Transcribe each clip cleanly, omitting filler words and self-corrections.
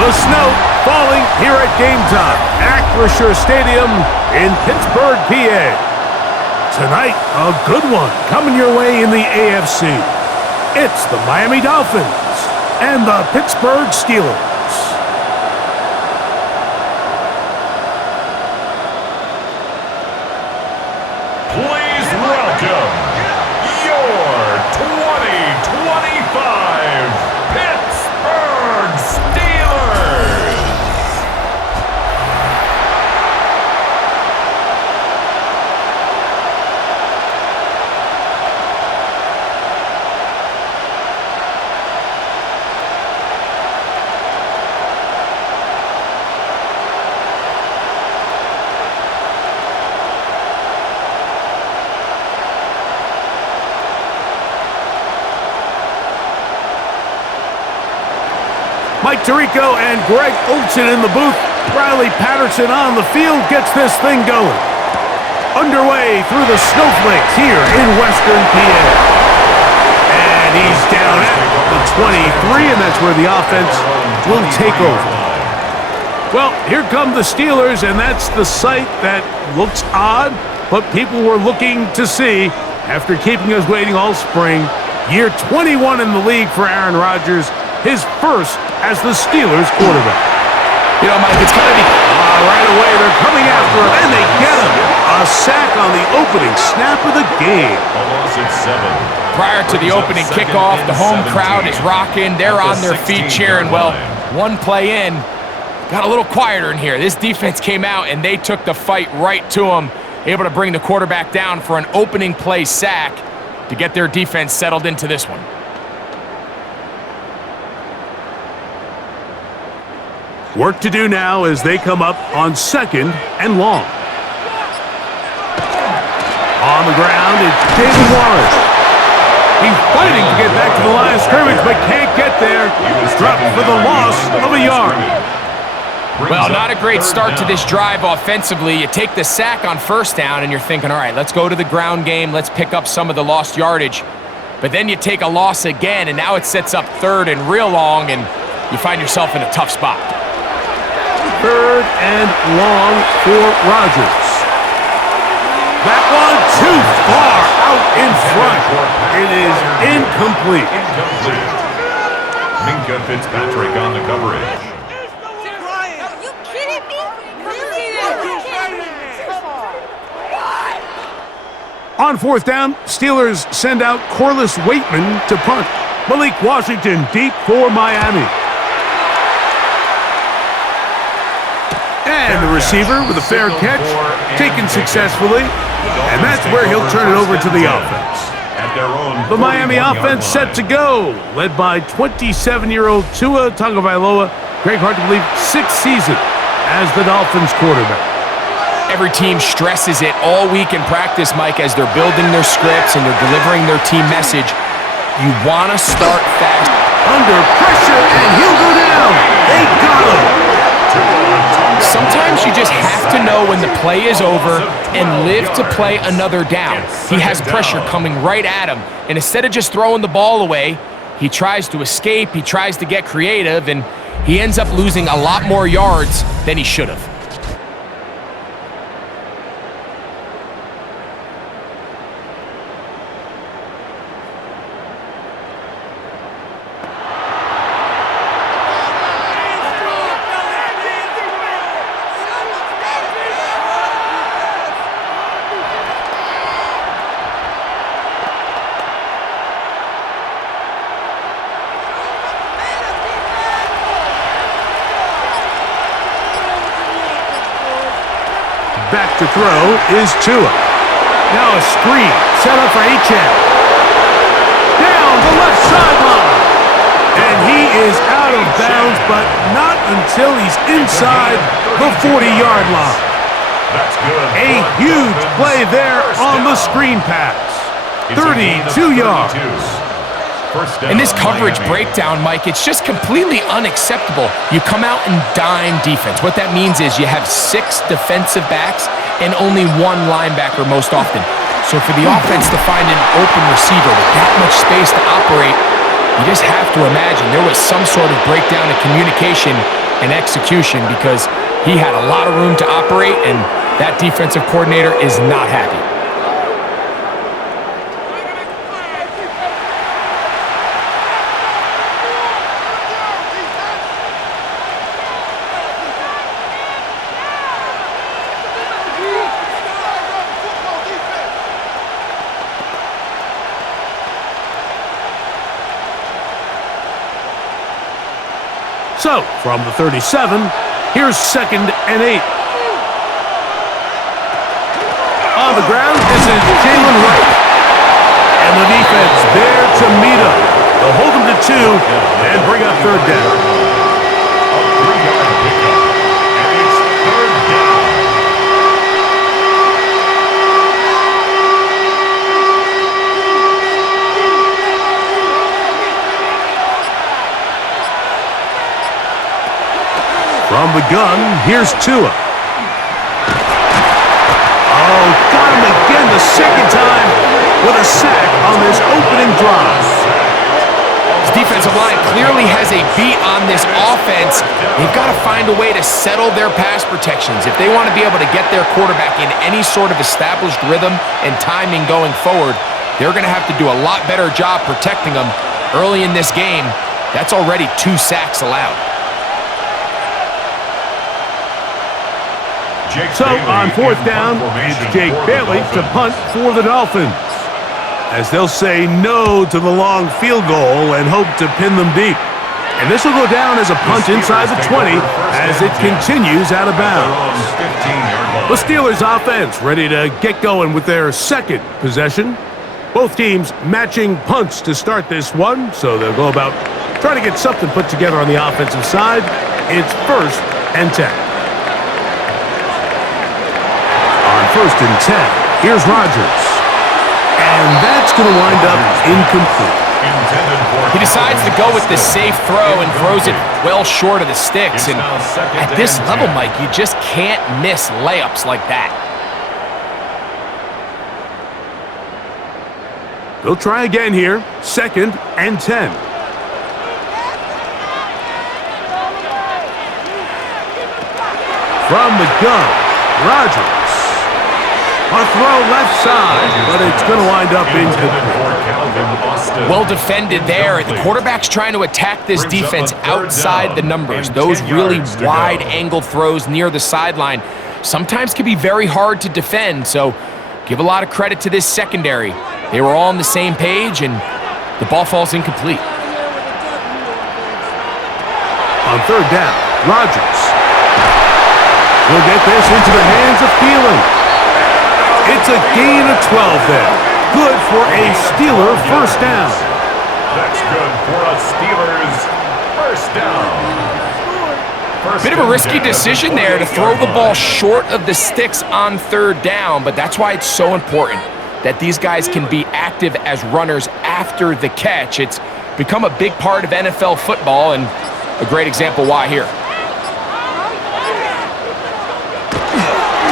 The snow falling here at game time at Acrisure Stadium in Pittsburgh, PA. Tonight, a good one coming your way in the AFC. It's the Miami Dolphins and the Pittsburgh Steelers. Please welcome your 2025 Pittsburgh Steelers. Mike Tirico and Greg Olsen in the booth. Riley Patterson on the field gets this thing going. Underway through the snowflakes here in Western PA. And he's down at the 23, and that's where the offense will take over. Well, here come the Steelers, and that's the sight that looks odd, but people were looking to see after keeping us waiting all spring. Year 21 in the league for Aaron Rodgers, his first as the Steelers quarterback. You know, Mike, it's got to be... Right away, they're coming after him, and they get him. A sack on the opening snap of the game. Prior to the opening kickoff, the home crowd is rocking. They're on their feet cheering. Well, one play in, got a little quieter in here. This defense came out, and they took the fight right to him, able to bring the quarterback down for an opening play sack to get their defense settled into this one. Work to do now as they come up on 2nd and long. On the ground, it's David Warren. He's fighting to get back to the line of scrimmage, but can't get there. Dropped for the loss of a yard. Well, not a great start to this drive offensively. You take the sack on first down, and you're thinking, all right, let's go to the ground game. Let's pick up some of the lost yardage. But then you take a loss again, and now it sets up 3rd and real long, and you find yourself in a tough spot. 3rd and long for Rodgers. That one too far out in front. It is incomplete. Minka Fitzpatrick on the coverage. Are you kidding me? On 4th down, Steelers send out Corliss Waitman to punt. Malik Washington deep for Miami. And the receiver with a fair catch, taken successfully, and that's where he'll turn it over to the offense. The Miami offense set to go, led by 27-year-old Tua Tagovailoa. Greg, hard to believe, 6th season as the Dolphins quarterback. Every team stresses it all week in practice, Mike, as they're building their scripts and they're delivering their team message. You want to start fast. Under pressure, and he'll go down. They got him. Sometimes you just have to know when the play is over and live to play another down. He has pressure coming right at him, and instead of just throwing the ball away, he tries to escape, he tries to get creative, and he ends up losing a lot more yards than he should have. Back to throw is Tua. Now a screen set up for Achane. Down the left sideline. And he is out of bounds, but not until he's inside the 40-yard line. A huge play there on the screen pass. 32 yards. In this coverage breakdown, Mike, it's just completely unacceptable. You come out and dime defense. What that means is you have 6 defensive backs and only 1 linebacker most often. So for the offense to find an open receiver with that much space to operate, you just have to imagine there was some sort of breakdown in communication and execution because he had a lot of room to operate, and that defensive coordinator is not happy. So, from the 37, here's 2nd and 8. On the ground, this is Jalen Wright. And the defense there to meet him. They'll hold him to 2 and bring up 3rd down. A 3-yard pickup. And it's 3rd down. From the gun, here's Tua. Oh, got him again the 2nd time with a sack on this opening drive. This defensive line clearly has a beat on this offense. They've got to find a way to settle their pass protections. If they want to be able to get their quarterback in any sort of established rhythm and timing going forward, they're going to have to do a lot better job protecting them early in this game. That's already 2 sacks allowed. So, on 4th down, it's Jake Bailey to punt for the Dolphins, as they'll say no to the long field goal and hope to pin them deep. And this will go down as a punt inside the 20 as it continues out of bounds. The Steelers offense ready to get going with their 2nd possession. Both teams matching punts to start this one, so they'll go about trying to get something put together on the offensive side. It's 1st and 10. 1st and 10. Here's Rodgers. And that's going to wind up incomplete. He decides to go with the safe throw and throws it well short of the sticks. And at this level, Mike, you just can't miss layups like that. They'll try again here. 2nd and 10. From the gun, Rodgers. A throw left side, but it's going to wind up incomplete. Well defended there. The quarterback's trying to attack this defense outside the numbers. Those really wide-angle throws near the sideline sometimes can be very hard to defend, so give a lot of credit to this secondary. They were all on the same page, and the ball falls incomplete. On 3rd down, Rodgers will get this into the hands of Thielen. It's a gain of 12 there. Good for a Steeler 1st down. That's good for a Steelers 1st down. Bit of a risky decision there to throw the ball short of the sticks on 3rd down, but that's why it's so important that these guys can be active as runners after the catch. It's become a big part of NFL football, and a great example why here.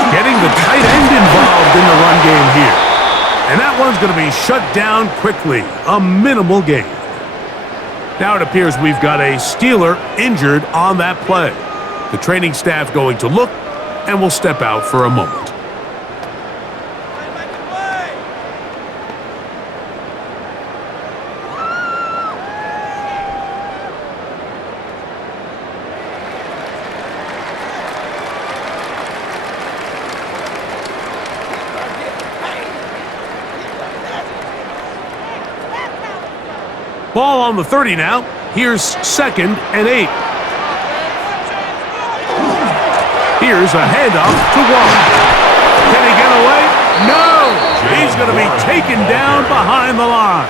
Getting the tight end involved in the run game here. And that one's going to be shut down quickly. A minimal gain. Now it appears we've got a Steeler injured on that play. The training staff going to look, and we'll step out for a moment. Ball on the 30 now. Here's 2nd and 8. Here's a handoff to Watt. Can he get away? No! He's going to be taken down behind the line.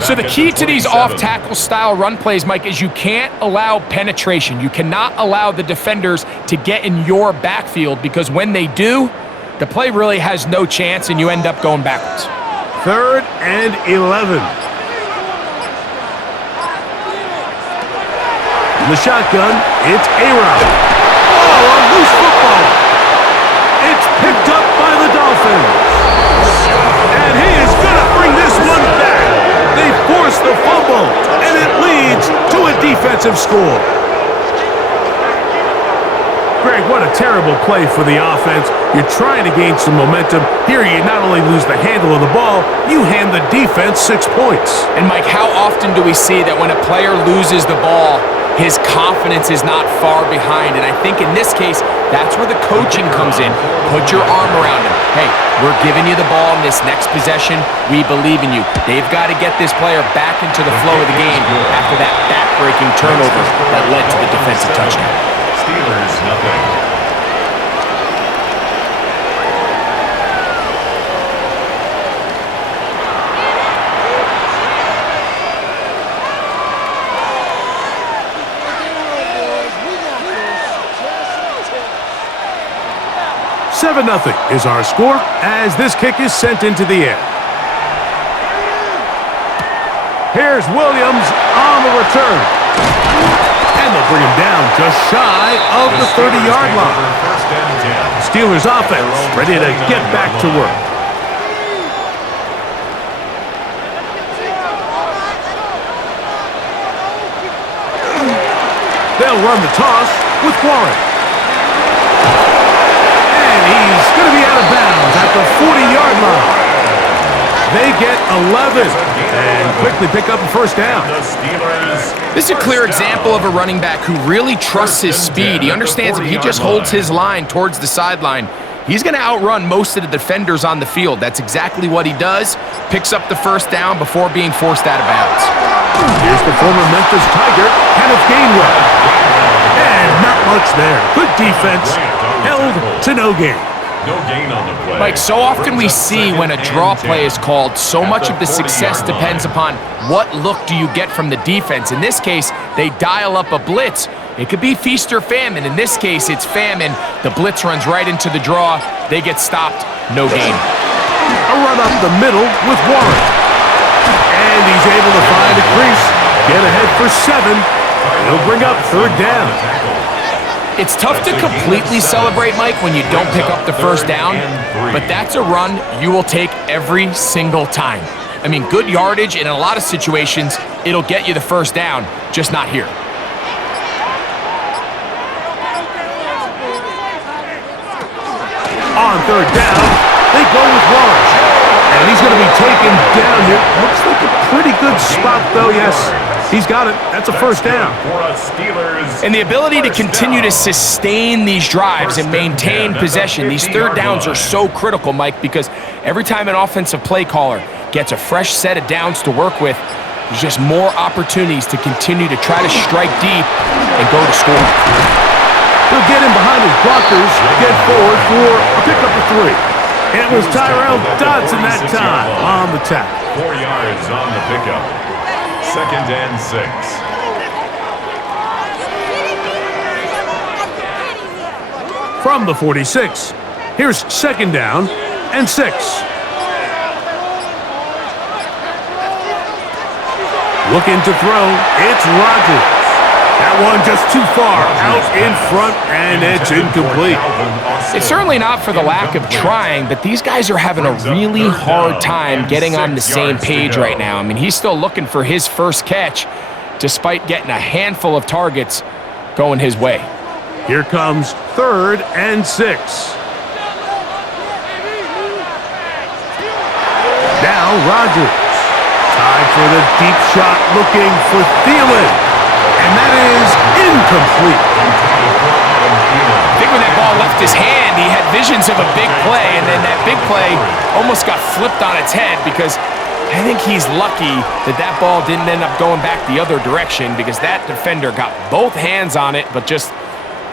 So the key to these off-tackle style run plays, Mike, is you can't allow penetration. You cannot allow the defenders to get in your backfield, because when they do, the play really has no chance and you end up going backwards. 3rd and 11. In the shotgun, it's A-Rod. Oh, a loose football. It's picked up by the Dolphins. And he is going to bring this one back. They force the fumble, and it leads to a defensive score. Greg, what a terrible play for the offense. You're trying to gain some momentum. Here, you not only lose the handle of the ball, you hand the defense 6 points. And, Mike, how often do we see that when a player loses the ball, his confidence is not far behind? And I think in this case, that's where the coaching comes in. Put your arm around him. Hey, we're giving you the ball in this next possession. We believe in you. They've got to get this player back into the flow of the game after that back-breaking turnover that led to the defensive touchdown. Steelers, nothing. Seven 0 is our score as this kick is sent into the air. Here's Williams on the return. And they'll bring him down just shy of the 30-yard line. Steelers offense ready to get back to work. They'll run the toss with Warren. He's going to be out of bounds at the 40-yard line. They get 11 and quickly pick up a first down. This is a clear example of a running back who really trusts his speed. He understands if he just holds his line towards the sideline, he's going to outrun most of the defenders on the field. That's exactly what he does. Picks up the first down before being forced out of bounds. Here's the former Memphis Tiger, Kenneth Gainwell. And not much there. Good defense. Held to no gain. No gain on the play. Mike, so often we see when a draw play is called, so much of the success depends upon what look do you get from the defense. In this case, they dial up a blitz. It could be feast or famine. In this case, it's famine. The blitz runs right into the draw. They get stopped. No gain. A run up the middle with Warren. And he's able to find a crease. Get ahead for 7. He'll bring up third down. It's tough to completely celebrate, Mike, when you don't pick up the first down, but that's a run you will take every single time. I mean, good yardage, and in a lot of situations, it'll get you the first down, just not here. On third down, they go with Warren. And he's going to be taken down here. Looks like a pretty good spot, though, yes. He's got it. That's a first down. And the ability to continue to sustain these drives and maintain possession, these third downs are so critical, Mike, because every time an offensive play caller gets a fresh set of downs to work with, there's just more opportunities to continue to try to strike deep and go to score. He'll get in behind his blockers, get forward for a pickup of 3. It was Tyrell Dodson that time on the tackle. 4 yards on the pickup. 2nd and 6. From the 46, here's 2nd down and 6. Looking to throw, it's Rodgers. That one just too far out in front, and it's incomplete. It's certainly not for the lack of trying, but these guys are having a really hard time getting on the same page right now. I mean, he's still looking for his first catch, despite getting a handful of targets going his way. Here comes 3rd and 6. Now Rodgers. Time for the deep shot, looking for Thielen. And that is incomplete. I think when that ball left his hand, he had visions of a big play, and then that big play almost got flipped on its head because I think he's lucky that that ball didn't end up going back the other direction because that defender got both hands on it but just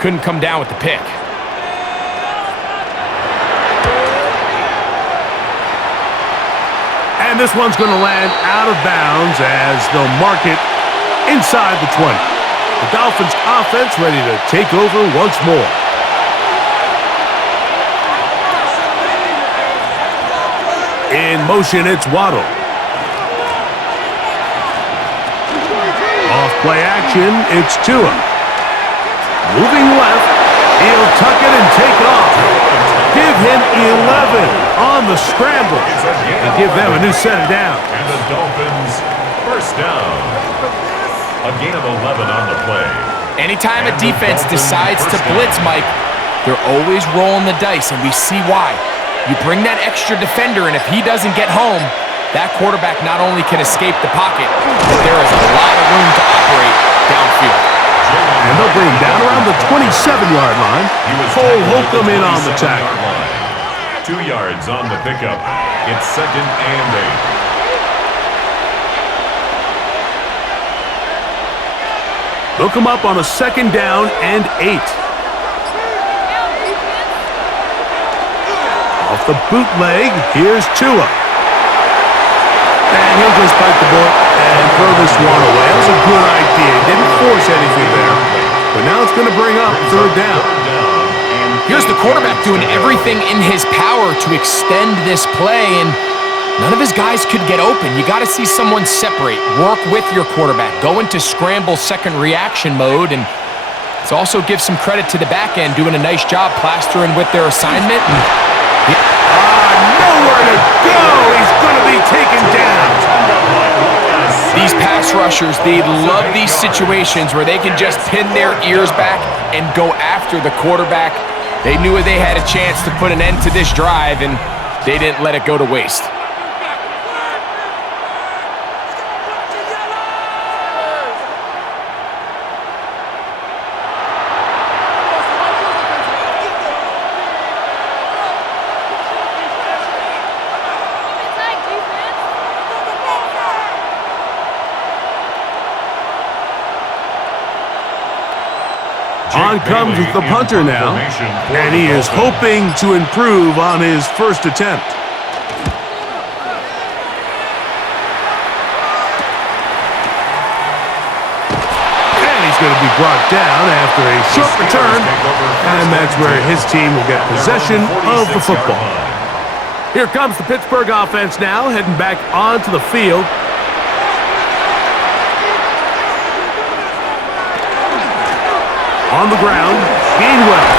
couldn't come down with the pick. And this one's going to land out of bounds as they'll mark it inside the 20. The Dolphins offense ready to take over once more. In motion, it's Waddle. Off play action, it's Tua. Moving left, he'll tuck it and take off. Give him 11 on the scramble and give them a new set of downs. And the Dolphins first down. A gain of 11 on the play. Anytime a defense decides to blitz, Mike, They're always rolling the dice, and we see why. You bring that extra defender, and if he doesn't get home, that quarterback not only can escape the pocket, but there is a lot of room to operate downfield. And they'll bring him down around the 27-yard line. Cole Holcomb in on the tackle. 2 yards on the pickup. It's 2nd and 8. They'll come up on a 2nd down and 8. Off the bootleg, here's Tua. And he'll just bite the bullet and throw this one away. That was a good idea. Didn't force anything there. But now it's going to bring up 3rd down. Here's the quarterback doing everything in his power to extend this play, and none of his guys could get open. You got to see someone separate, work with your quarterback, go into scramble second reaction mode, and let's also give some credit to the back end doing a nice job plastering with their assignment. Nowhere to go. He's going to be taken down. These pass rushers, they love these situations where they can just pin their ears back and go after the quarterback. They knew they had a chance to put an end to this drive, and they didn't let it go to waste. On comes the punter now, and he is hoping to improve on his first attempt. And he's going to be brought down after a short return, and that's where his team will get possession of the football. Here comes the Pittsburgh offense now, heading back onto the field. On the ground, Gainwell.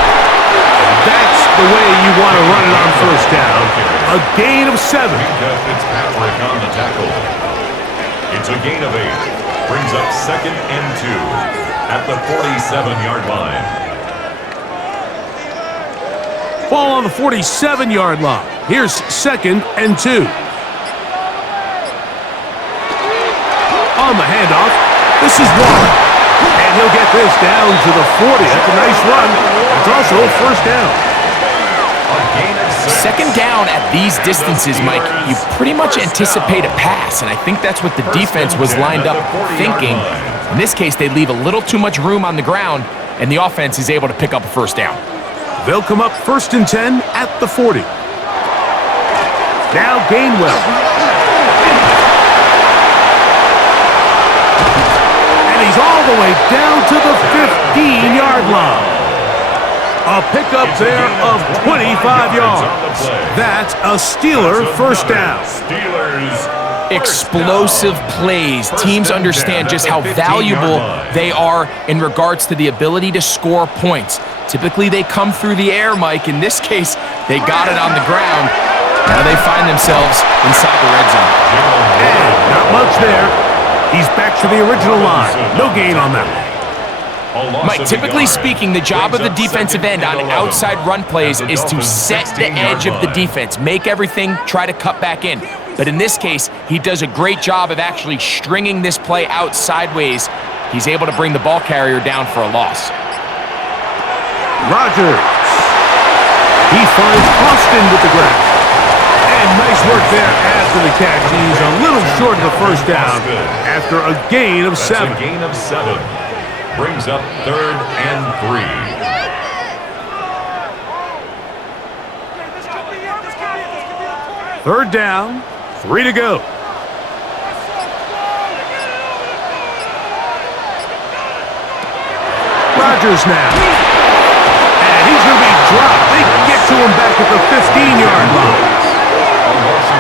That's the way you want to run it on 1st down. A gain of 7. Fitzpatrick on the tackle. It's a gain of 8. Brings up 2nd and 2 at the 47-yard line. Ball on the 47-yard line. Here's 2nd and 2. On the handoff, this is Waller. And he'll get this down to the 40. That's a nice run. It's also 1st down. 2nd down at these distances, Mike, you pretty much anticipate a pass, and I think that's what the defense was lined up thinking. In this case, they leave a little too much room on the ground, and the offense is able to pick up a 1st down. They'll come up 1st and 10 at the 40. Now Gainwell. He's all the way down to the 15-yard line. A pickup there of 25 yards. That's a Steeler 1st down. Explosive plays. Teams understand just how valuable they are in regards to the ability to score points. Typically, they come through the air, Mike. In this case, they got it on the ground. Now they find themselves inside the red zone. And not much there. He's back to the original line. No gain on that. Mike, typically speaking, the job of the defensive end on outside run plays is to set the edge of the defense, make everything, try to cut back in. But in this case, he does a great job of actually stringing this play out sideways. He's able to bring the ball carrier down for a loss. Rodgers. He finds Austin with the grab. And nice work there after the catch. He's a little short of the 1st down after a gain of 7. That's a gain of 7. Brings up 3rd and 3. Third down, 3 to go. Rodgers now. And he's going to be dropped. They can get to him back at the 15-yard line.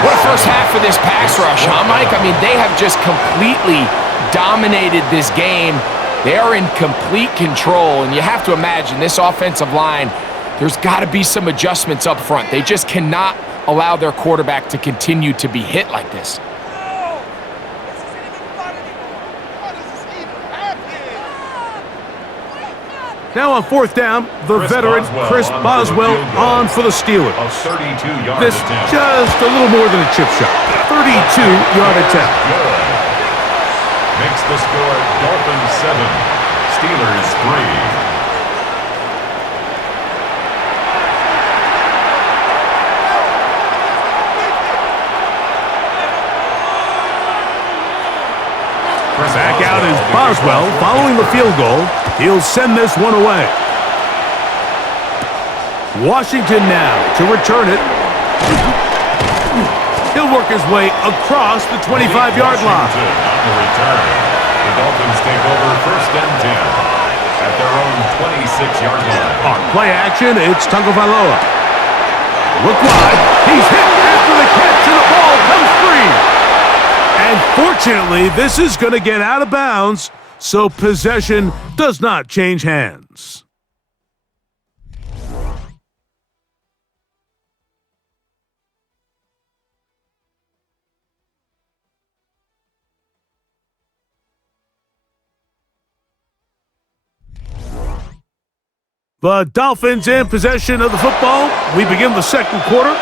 What a first half for this pass rush, huh, Mike? I mean, they have just completely dominated this game. They are in complete control, and you have to imagine this offensive line, there's got to be some adjustments up front. They just cannot allow their quarterback to continue to be hit like this. Now on fourth down, the veteran Chris Boswell on for the Steelers. A 32-yard This attempt. just a little more than a chip shot. 32-yard attempt. Good. Makes the score Dolphins 7, Steelers 3. Back out is Boswell following the field goal. He'll send this one away. Washington now to return it. He'll work his way across the 25-yard line. On the return, the Dolphins take over first and 10 at their own 26-yard line. On play action, it's Tagovailoa. Look wide. He's hit after the catch, and the ball comes free. And fortunately, this is going to get out of bounds, so possession does not change hands. The Dolphins in possession of the football. We begin the second quarter.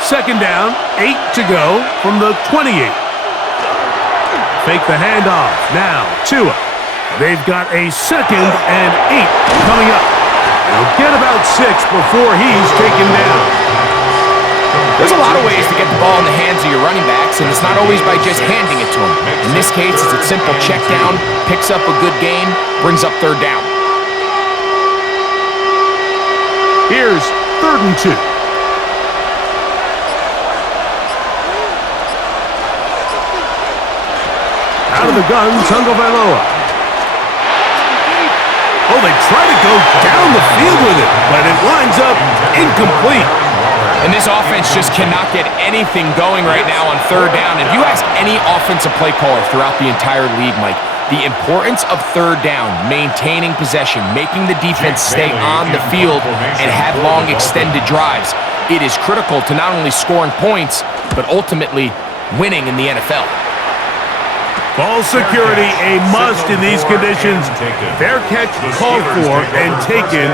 Second down, 8 to go from the 28. Fake the handoff. Now, Tua. They've got a 2nd and 8 coming up. They'll get about 6 before he's taken down. There's a lot of ways to get the ball in the hands of your running backs, and it's not always by just handing it to them. In this case, it's a simple check down, picks up a good gain, brings up third down. Here's 3rd and 2. Out of the gun, Tagovailoa. Oh, they try to go down the field with it, but it winds up incomplete. And this offense just cannot get anything going right now on third down. If you ask any offensive play caller throughout the entire league, Mike, the importance of third down, maintaining possession, making the defense stay on the field and have long extended drives, it is critical to not only scoring points, but ultimately winning in the NFL. Ball security a must in these conditions. Fair catch called for and taken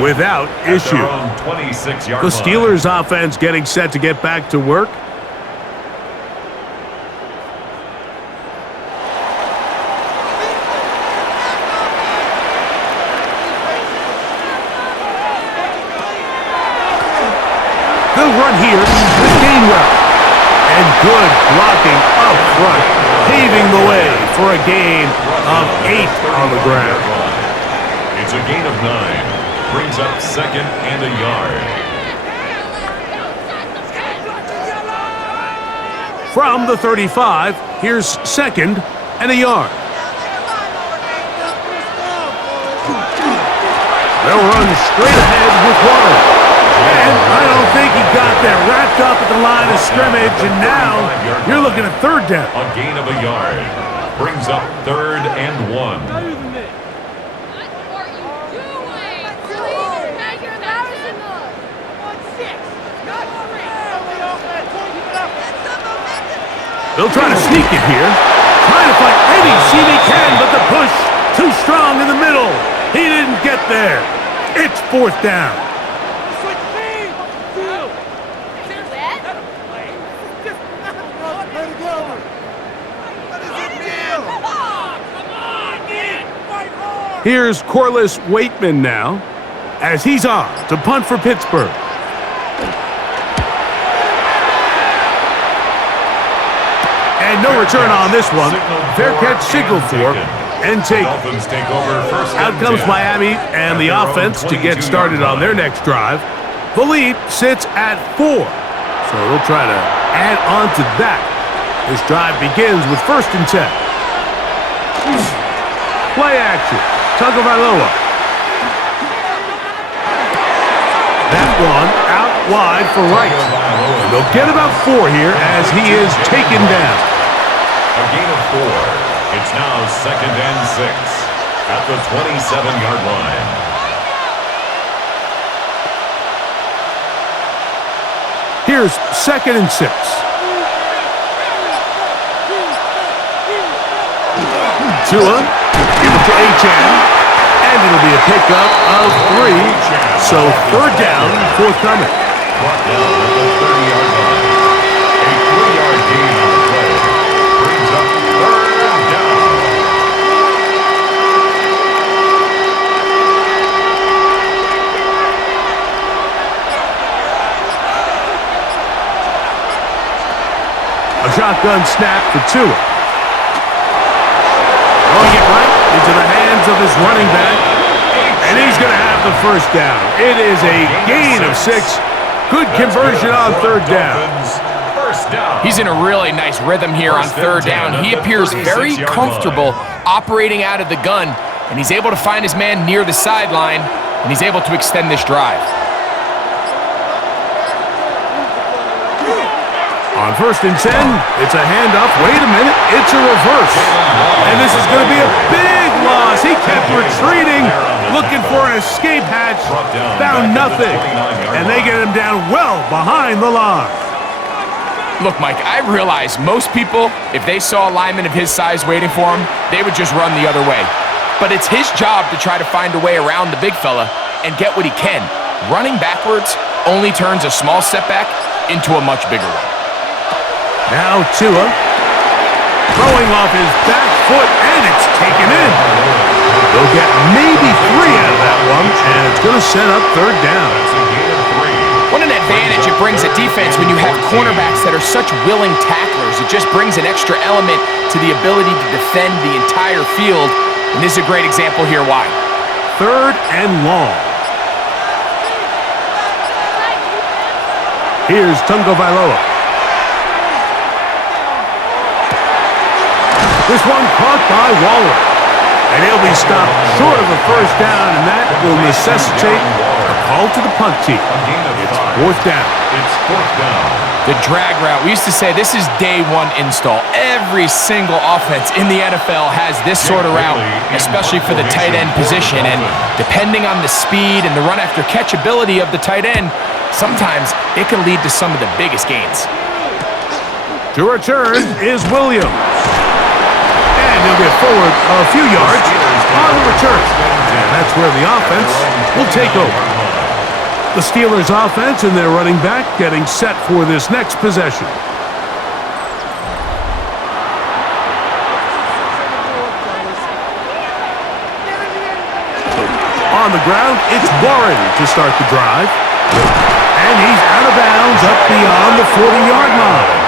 without issue. The Steelers offense getting set to get back to work. They'll run here with Gainwell. And good blocking up front, paving the way for a gain of 8 on the ground. It's a gain of 9. Brings up 2nd and a yard. From the 35, here's 2nd and a yard. They'll run straight ahead with one. And I don't think he got there. Wrapped up at the line of scrimmage, and now you're looking at third down. A gain of a yard. Brings up 3rd and 1. They'll try to sneak it here. Trying to find any seam he can, but the push too strong in the middle. He didn't get there. It's 4th down. Here's Corliss Waitman now, as he's on to punt for Pittsburgh. And no return on this one. Fair catch signaled for and taken. Out comes Miami and the offense to get started on their next drive. The lead sits at 4, so they'll try to add on to that. This drive begins with 1st and 10. Play action. Tagovailoa. That one out wide for Wright. And they'll get about 4 here as he is taken down. A gain of 4. It's now 2nd and 6 at the 27-yard line. Here's 2nd and 6. Tua, give it to Achane, And it'll be a pickup of 3. So third down, forthcoming. Brought down at the 30-yard line. A 3-yard gain on the play. Brings up third down. A shotgun snap for Tua. Throwing it right into the hands of his running back. And he's going to have the first down. It is a gain of 6. Good conversion on third down. He's in a really nice rhythm here on third down. He appears very comfortable operating out of the gun, and he's able to find his man near the sideline, and he's able to extend this drive. On 1st and 10, it's a handoff. Wait a minute, it's a reverse. And this is going to be a big loss. He kept retreating, looking for an escape hatch, found nothing. And they get him down well behind the line. Look, Mike, I realize most people, if they saw a lineman of his size waiting for him, they would just run the other way. But it's his job to try to find a way around the big fella and get what he can. Running backwards only turns a small setback into a much bigger one. Now Tua, throwing off his back foot, and it's taken in. They'll get maybe 3 out of that one, and it's going to set up third down. What an advantage it brings a defense when you have cornerbacks that are such willing tacklers. It just brings an extra element to the ability to defend the entire field, and this is a great example here why. Third and long. Here's Tungo Vailoa. This one caught by Waller. And he'll be stopped short of a first down, and that will necessitate a call to the punt team. It's fourth down. It's fourth down. The drag route. We used to say this is day one install. Every single offense in the NFL has this sort of route, especially for the tight end position. And depending on the speed and the run after catch ability of the tight end, sometimes it can lead to some of the biggest gains. To return is Williams. And he'll get forward a few yards on the return. And that's where the offense will take over. The Steelers' offense and their running back getting set for this next possession. On the ground, it's Warren to start the drive. And he's out of bounds up beyond the 40-yard line.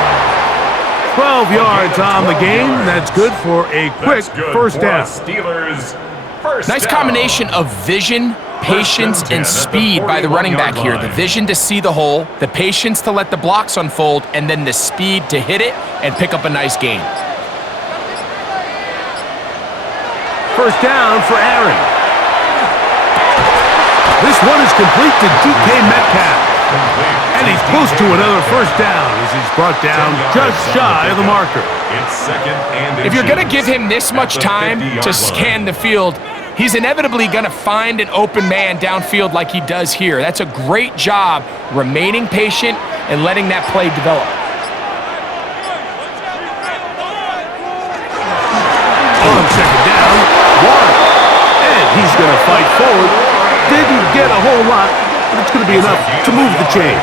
12 yards on the game. That's good for a quick first down. Steelers first Nice down. combination of vision, patience, and speed by the running back here. The vision to see the hole, the patience to let the blocks unfold, and then the speed to hit it and pick up a nice gain. First down for Aaron. This one is complete to DK Metcalf. And he's close to another first down as he's brought down just shy of the marker. It's second and If you're going to give him this much time to scan the field, he's inevitably going to find an open man downfield like he does here. That's a great job remaining patient and letting that play develop. On second down, Warren. And he's going to fight forward. Didn't get a whole lot, but it's going to be enough to move the chains.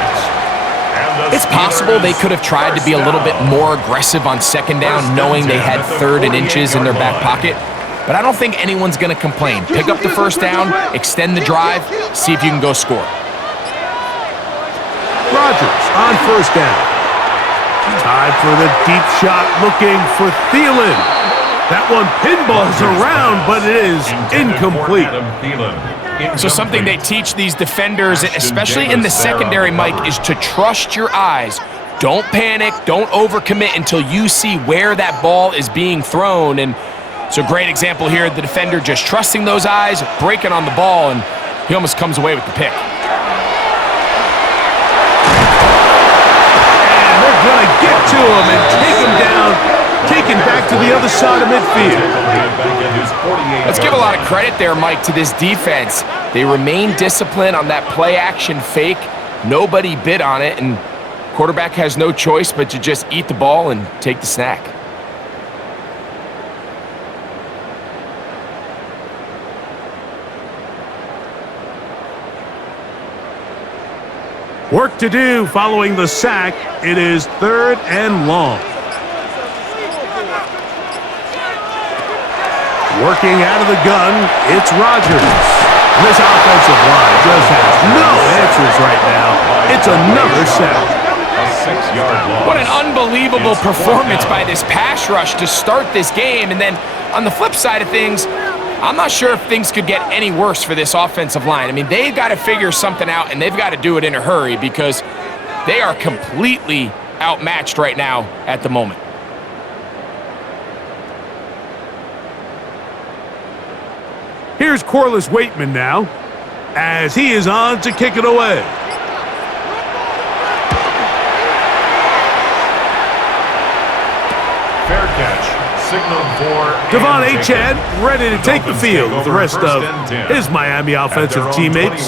It's possible they could have tried to be a little bit more aggressive on second down, knowing they had third and inches in their back pocket. But I don't think anyone's going to complain. Pick up the first down, extend the drive, see if you can go score. Rodgers on first down. Time for the deep shot, looking for Thielen. That one pinballs around, but it is incomplete. So something they teach these defenders, especially in the secondary, Mike, is to trust your eyes. Don't panic, don't overcommit until you see where that ball is being thrown. And it's a great example here, the defender just trusting those eyes, breaking on the ball, and he almost comes away with the pick. And they're going to get to him and take him down, taken back to the other side of midfield. Let's give a lot of credit there, Mike, to this defense. They remain disciplined on that play-action fake. Nobody bid on it, and quarterback has no choice but to just eat the ball and take the snack. Work to do following the sack. It is 3rd and long. Working out of the gun, it's Rodgers. This offensive line just has no answers right now. It's another sack. A 6-yard loss. What an unbelievable performance by this pass rush to start this game. And then on the flip side of things, I'm not sure if things could get any worse for this offensive line. I mean, they've got to figure something out, and they've got to do it in a hurry because they are completely outmatched right now at the moment. Here's Corliss Waitman now, as he is on to kick it away. Fair catch. Signal for Devon Achane ready to take the field with the rest of his Miami offensive teammates.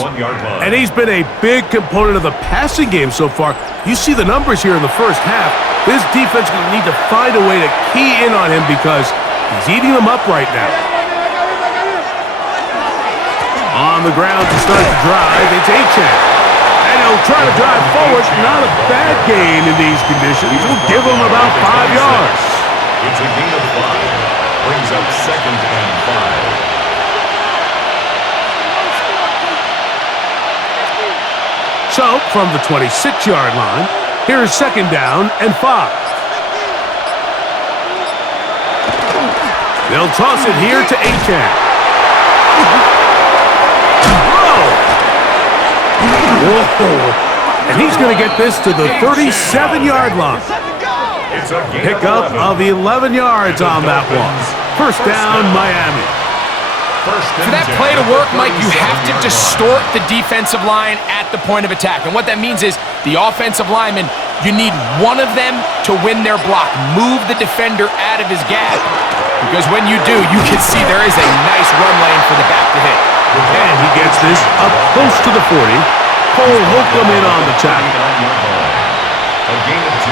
And he's been a big component of the passing game so far. You see the numbers here in the first half. This defense is going to need to find a way to key in on him because he's eating them up right now. On the ground to start the drive, it's Achane. And he'll try to drive forward. Not a bad gain in these conditions. We'll give him about 5 yards. It's a gain of 5. Brings up 2nd and 5. So, from the 26-yard line, here's 2nd down and 5. They'll toss it here to Achane. Whoa! And he's going to get this to the 37-yard line. Pickup of 11 yards on that one. First down, Miami. For that play to work, Mike, you have to distort the defensive line at the point of attack. And what that means is the offensive lineman, you need one of them to win their block. Move the defender out of his gap. Because when you do, you can see there is a nice run lane for the back to hit. And he gets this up close to the 40. Cole Holcomb in on the tackle. A gain of 2.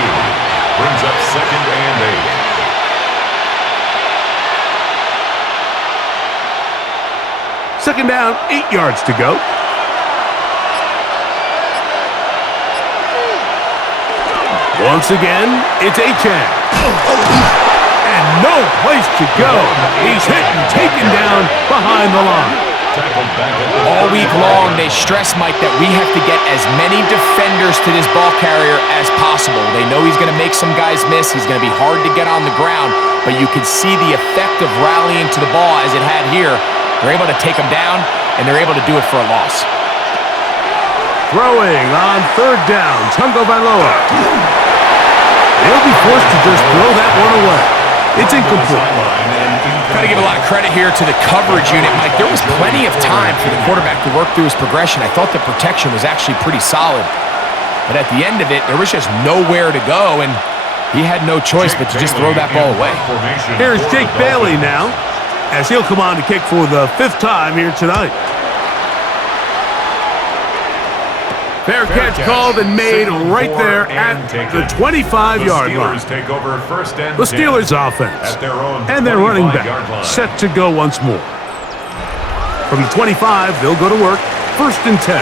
Brings up 2nd and 8. Second down, 8 yards to go. Once again, it's Achane. And no place to go. He's hit and taken down behind the line. All week long, they stress, Mike, that we have to get as many defenders to this ball carrier as possible. They know he's going to make some guys miss. He's going to be hard to get on the ground, but you can see the effect of rallying to the ball as it had here. They're able to take him down, and they're able to do it for a loss. Throwing on 3rd down, Tungo Vailoa. He'll be forced to just throw that one away. It's incomplete. Got to give a lot of credit here to the coverage unit, Mike. There was plenty of time for the quarterback to work through his progression. I thought the protection was actually pretty solid. But at the end of it, there was just nowhere to go, and he had no choice but to just throw that ball away. Here's Jake Bailey now, as he'll come on to kick for the 5th time here tonight. Fair catch called and made right there at the 25-yard line. The Steelers offense and their running back set to go once more. From the 25, they'll go to work. 1st and 10.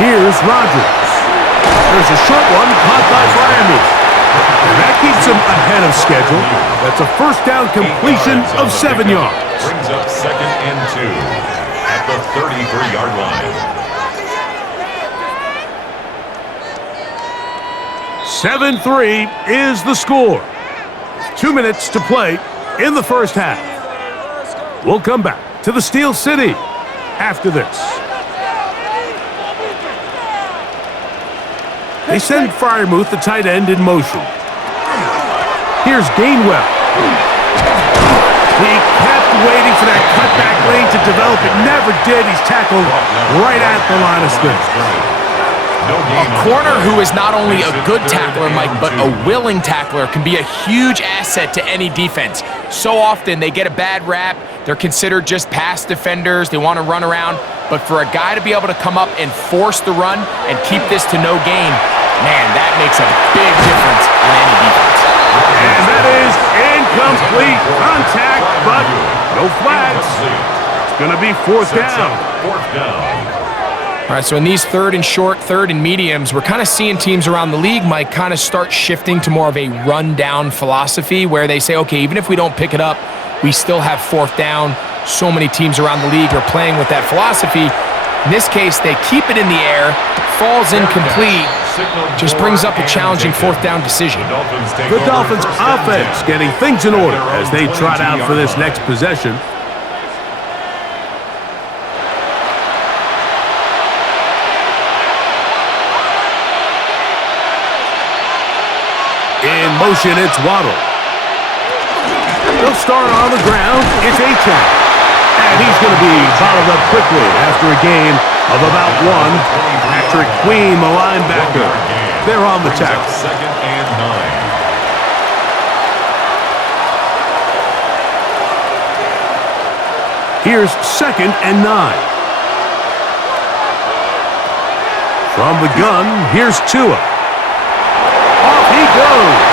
Here's Rodgers. There's a short one caught by Miami. And that keeps him ahead of schedule. That's a 1st down completion of 7 yards. Brings up 2nd and 2. At the 33-yard line. 7-3 is the score. 2 minutes to play in the first half. We'll come back to the Steel City after this. They send Freiermuth, the tight end, in motion. Here's Gainwell. He kept waiting for that cutback lane to develop. It never did. He's tackled right at the line of scrimmage. A corner who is not only a good tackler, Mike, but a willing tackler can be a huge asset to any defense. So often they get a bad rap. They're considered just pass defenders. They want to run around. But for a guy to be able to come up and force the run and keep this to no gain, man, that makes a big difference on any defense. And that is incomplete contact, but no flags. It's going to be 4th down. All right, so in these third and short, third and mediums, we're kind of seeing teams around the league, Mike, kind of start shifting to more of a run-down philosophy where they say, okay, even if we don't pick it up, we still have fourth down. So many teams around the league are playing with that philosophy. In this case, they keep it in the air, falls incomplete, just brings up a challenging fourth down decision. The Dolphins offense getting things in order as they trot out for this next possession. In motion, it's Waddle. They'll start on the ground. It's Achane. And he's going to be bottled up quickly after a gain of about one. Patrick Queen, the linebacker. They're on the tackle. Second and 9. Here's second and 9. From the gun, here's Tua. Off he goes.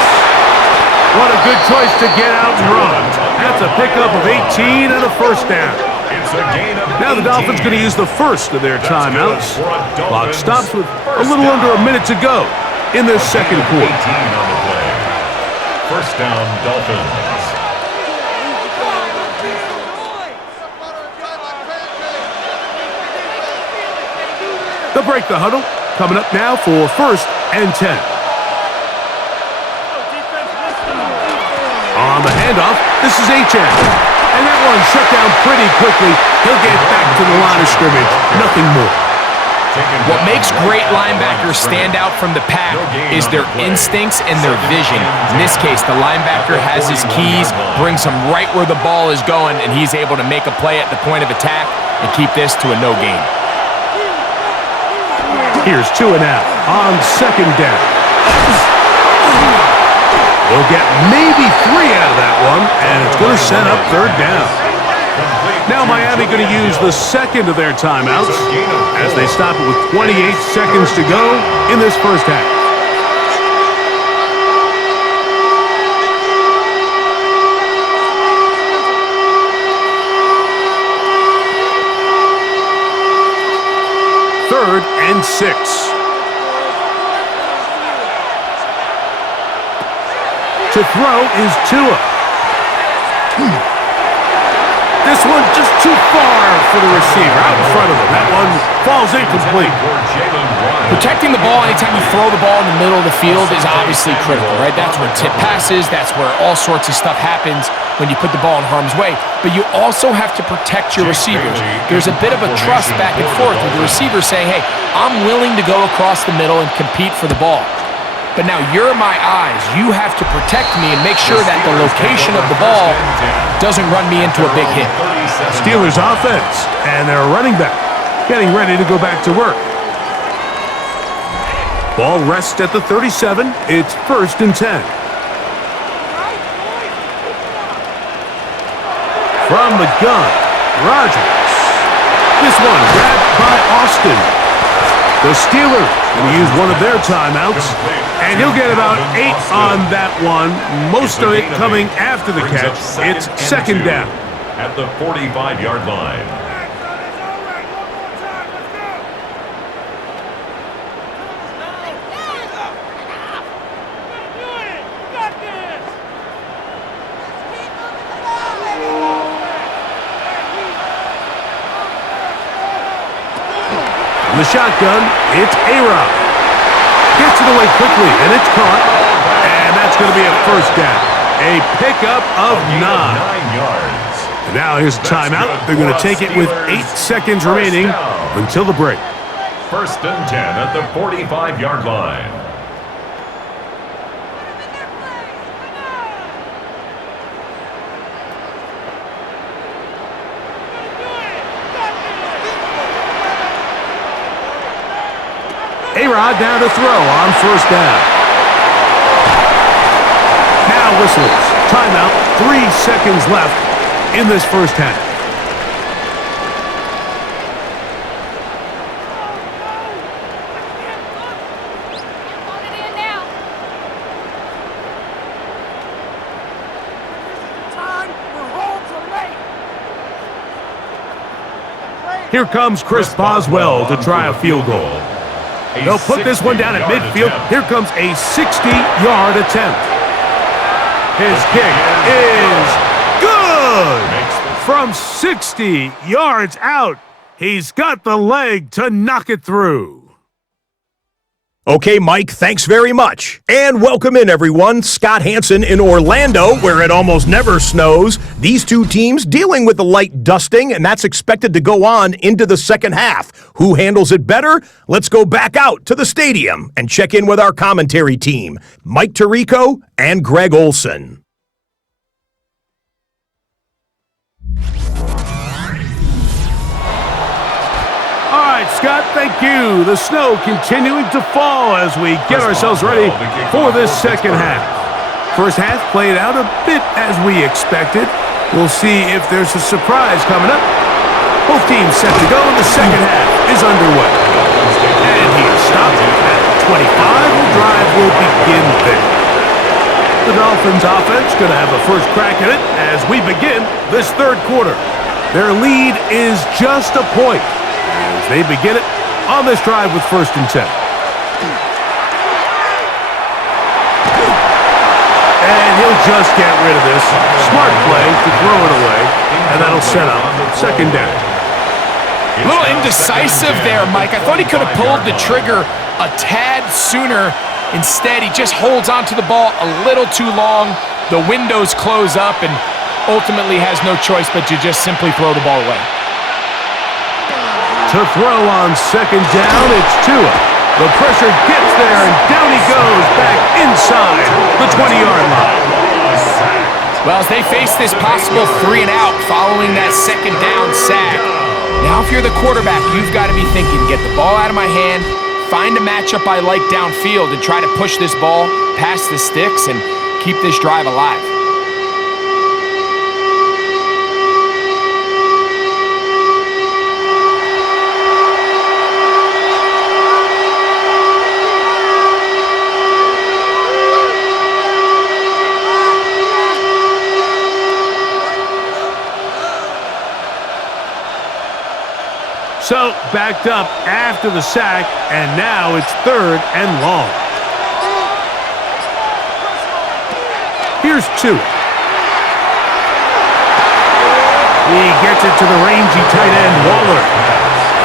What a good choice to get out and run. That's a pickup of 18 and a first down. It's a gain of 18. Now the Dolphins going to use the first of their timeouts. Clock stops with a little under a minute to go in this second quarter. 18 on the play. First down, Dolphins. They'll break the huddle. Coming up now for first and 10. On the handoff, this is Achane. And that one shut down pretty quickly. He'll get back to the line of scrimmage. Nothing more. What makes great linebackers stand out from the pack is their instincts and their vision. In this case, the linebacker has his keys, brings him right where the ball is going, and he's able to make a play at the point of attack and keep this to a no gain. Here's Tua now on second down. They'll get maybe 3 out of that one, and it's going to set up third down. Now Miami going to use the second of their timeouts as they stop it with 28 seconds to go in this first half. Third and 6. To throw is Tua. This one just too far for the receiver, out in front of him. That one falls incomplete. Protecting the ball anytime you throw the ball in the middle of the field is obviously critical, right? That's where tip passes, that's where all sorts of stuff happens when you put the ball in harm's way. But you also have to protect your receivers. There's a bit of a trust back and forth with the receiver saying, hey, I'm willing to go across the middle and compete for the ball. But now you're my eyes. You have to protect me and make sure that the location of the ball doesn't run me into a big hit. Steelers offense and their running back getting ready to go back to work. Ball rests at the 37. It's first and 10. From the gun, Rodgers. This one grabbed by Austin. The Steelers going to use one of their timeouts, and he'll get about 8 on that one, most of it coming after the catch. It's second down. At the 45-yard line. The shotgun, it's A-Rod. Gets it away quickly, and it's caught. And that's going to be a first down. A pickup of 9. 9 yards. And now here's a timeout. They're going to take it with 8 seconds remaining until the break. First and 10 at the 45-yard line. A-Rod down to throw on first down. Now whistles. Timeout. 3 seconds left in this first half. Here comes Chris Boswell to try a field goal. They'll put this one down at midfield. Here comes a 60-yard attempt. His kick is good! From 60 yards out, he's got the leg to knock it through. Okay, Mike, thanks very much. And welcome in, everyone. Scott Hansen in Orlando, where it almost never snows. These two teams dealing with a light dusting, and that's expected to go on into the second half. Who handles it better? Let's go back out to the stadium and check in with our commentary team, Mike Tirico and Greg Olson. All right, Scott, thank you. The snow continuing to fall as we get ourselves ready for this second half. First half played out a bit as we expected. We'll see if there's a surprise coming up. Both teams set to go, and the second half is underway. And he is stopped at 25. The drive will begin there. The Dolphins offense going to have a first crack at it as we begin this third quarter. Their lead is just a point as they begin it on this drive with 1st and 10. And he'll just get rid of this. Smart play to throw it away, and that'll set up 2nd down. A little indecisive there, Mike. I thought he could have pulled the trigger a tad sooner. Instead, he just holds onto the ball a little too long. The windows close up and ultimately has no choice but to just simply throw the ball away. To throw on 2nd down, it's Tua. The pressure gets there, and down he goes back inside the 20-yard line. Well, as they face this possible 3-and-out following that 2nd down sack, now if you're the quarterback, you've got to be thinking, get the ball out of my hand, find a matchup I like downfield, and try to push this ball past the sticks and keep this drive alive. So, backed up after the sack, and now it's 3rd and long. Here's Tua. He gets it to the rangy tight end, Waller.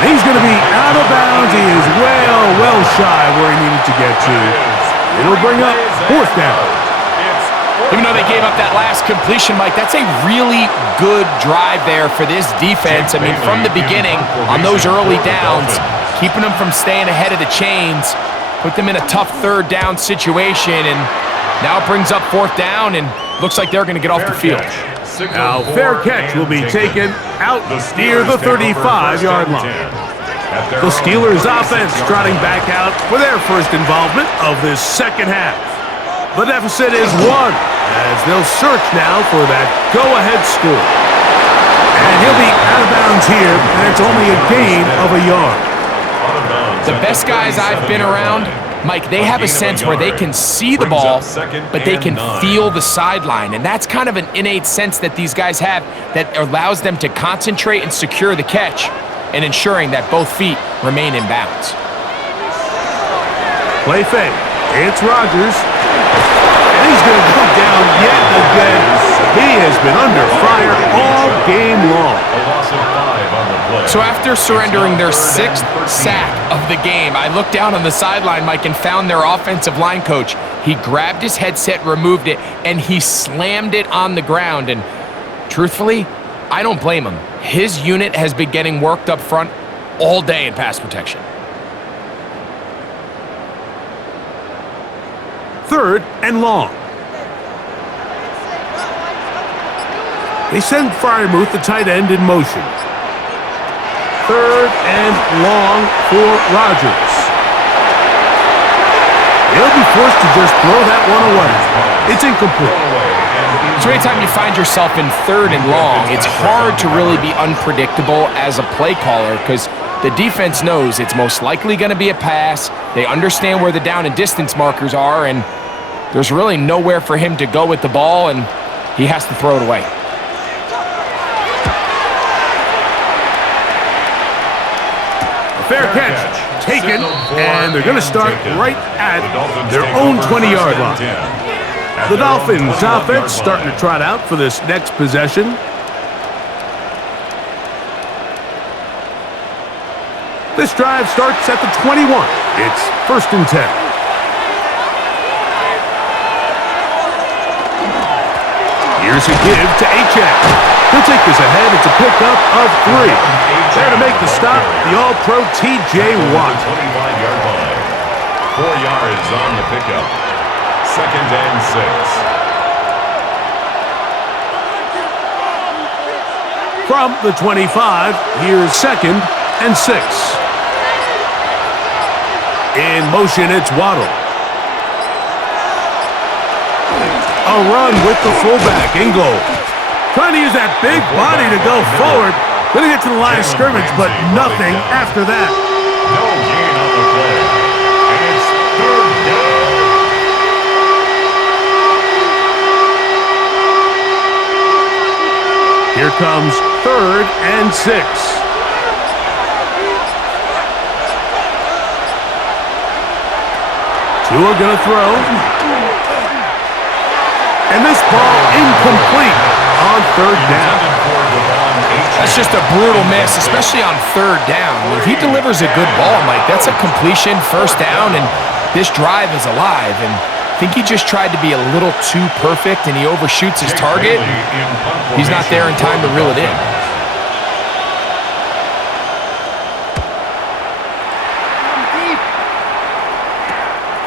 And he's going to be out of bounds. He is well shy where he needed to get to. It'll bring up 4th down. Even though they gave up that last completion, Mike, that's a really good drive there for this defense. I mean, from the beginning, on those early downs, keeping them from staying ahead of the chains, put them in a tough 3rd down situation, and now it brings up 4th down, and looks like they're going to get off the field. Now, fair catch will be taken out near the 35-yard line. The Steelers' offense trotting back out for their first involvement of this second half. The deficit is 1, as they'll search now for that go-ahead score. And he'll be out of bounds here, and it's only a gain of a yard. The best guys I've been around, Mike, they have a sense where they can see the ball, but they can feel the sideline. And that's kind of an innate sense that these guys have that allows them to concentrate and secure the catch and ensuring that both feet remain in bounds. Play fake. It's Rodgers. And he's going to go down yet again. He has been under fire all game long. So after surrendering their 6th sack of the game, I looked down on the sideline, Mike, and found their offensive line coach. He grabbed his headset, removed it, and he slammed it on the ground. And truthfully, I don't blame him. His unit has been getting worked up front all day in pass protection. 3rd and long. They send Freiermuth, the tight end, in motion. 3rd and long for Rodgers. He'll be forced to just throw that one away. It's incomplete. So anytime you find yourself in 3rd and long, it's hard to really be unpredictable as a play caller because the defense knows it's most likely going to be a pass. They understand where the down and distance markers are, and there's really nowhere for him to go with the ball, and he has to throw it away. Fair catch taken, and they're going to start right at their own 20-yard line. The Dolphins offense starting to trot out for this next possession. This drive starts at the 21. It's 1st and 10. Here's a give to Achane. He'll take this ahead. It's a pickup of 3. There to make the stop, the All-Pro T.J. Watt. 25-yard line. 4 yards on the pickup. 2nd and 6. From the 25, here's 2nd and 6. In motion, it's Waddle. A run with the fullback, Ingold. Trying to use that big body to go forward. Going to get to the line of scrimmage, but nothing after that. No gain on the play. And it's 3rd down. Here comes 3rd and 6. Tua going to throw. And this ball incomplete on 3rd down. That's just a brutal miss, especially on 3rd down. If he delivers a good ball, Mike, that's a completion, 1st down, and this drive is alive. And I think he just tried to be a little too perfect, and he overshoots his target. He's not there in time to reel it in.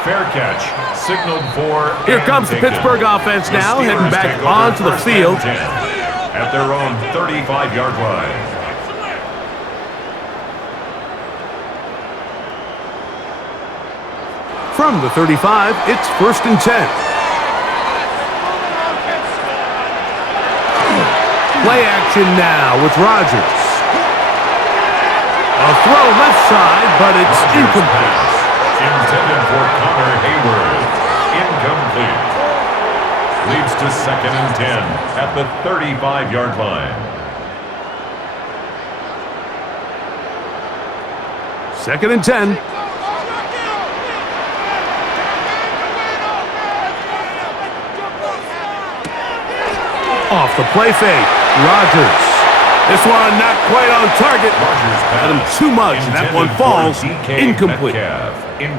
Fair catch, signaled for. Here comes the Pittsburgh offense now, heading back onto the field. At their own 35-yard line. From the 35, it's 1st and 10. Play action now with Rodgers. A throw left side, but it's incomplete. Intended for Connor Hayward. Incomplete. Leads to 2nd and 10 at the 35-yard line. 2nd and 10. Off the play fake, Rodgers. This one not quite on target. Had him too much, and that one falls incomplete.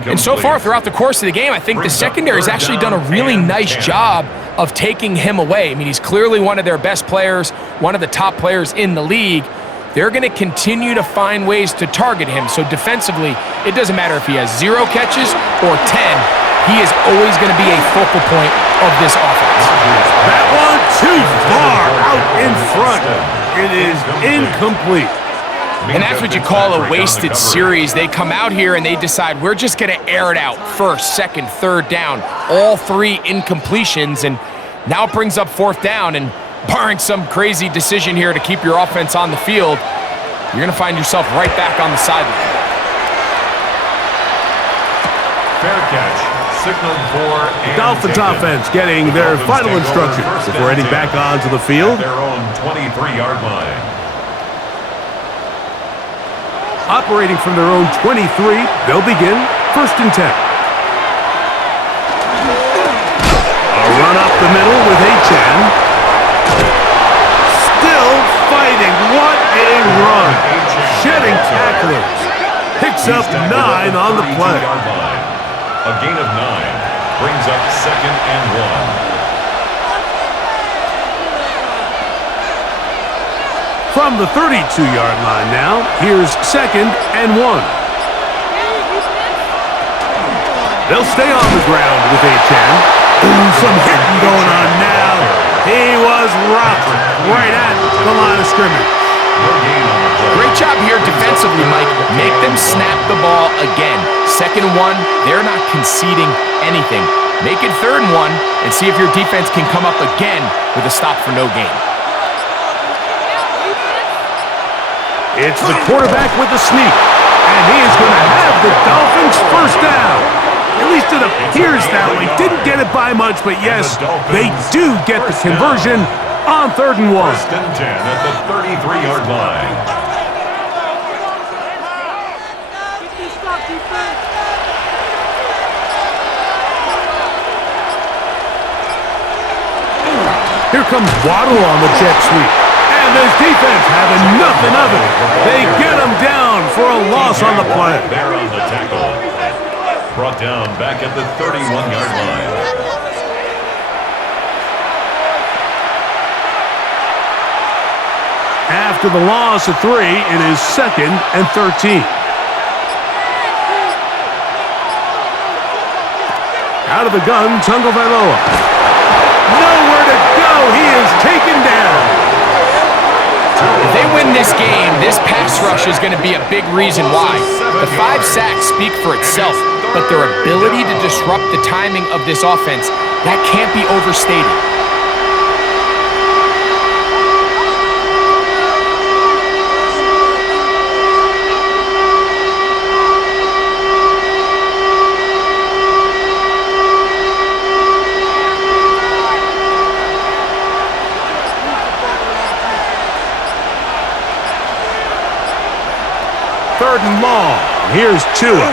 And so far throughout the course of the game, I think the secondary has actually done a really nice job of taking him away. I mean, he's clearly one of their best players, one of the top players in the league. They're going to continue to find ways to target him. So defensively, it doesn't matter if he has 0 catches or 10. He is always going to be a focal point of this offense. That one too far out in front. It is incomplete. And that's what you call a wasted series. They come out here and they decide we're just going to air it out. 1st, 2nd, 3rd down. All 3 incompletions, and now it brings up 4th down. And barring some crazy decision here to keep your offense on the field, you're going to find yourself right back on the sideline. Fair catch. Signaled for. The Dolphins offense getting their final instructions before heading back onto the field. Their own 23-yard line. Operating from their own 23, they'll begin 1st and 10. A run up the middle with Achane. Still fighting. What a run. Shedding tacklers. Picks up 9 on the play. A gain of 9 brings up 2nd and 1. From the 32-yard line now, here's 2nd and 1. They'll stay on the ground with Achane. Ooh, some hitting going on now. He was rocked right at the line of scrimmage. Great job here defensively, Mike. Make them snap the ball again. 2nd and 1, they're not conceding anything. Make it 3rd and 1 and see if your defense can come up again with a stop for no gain. It's the quarterback with the sneak, and he is going to have the Dolphins' 1st down. At least it appears that way. Didn't get it by much, but yes, they do get the conversion on 3rd and 1. 1st and 10 at the 33-yard line. Here comes Waddle on the jet sweep. And this defense having nothing of it. They get him down for a loss on the play. There on the tackle. Brought down back at the 31-yard line. After the loss of 3, it is 2nd and 13. Out of the gun, Tagovailoa. Nowhere to go. He is taken down. If they win this game, this pass rush is going to be a big reason why. The 5 sacks speak for itself, but their ability to disrupt the timing of this offense, that can't be overstated. Third and long. Here's Tua.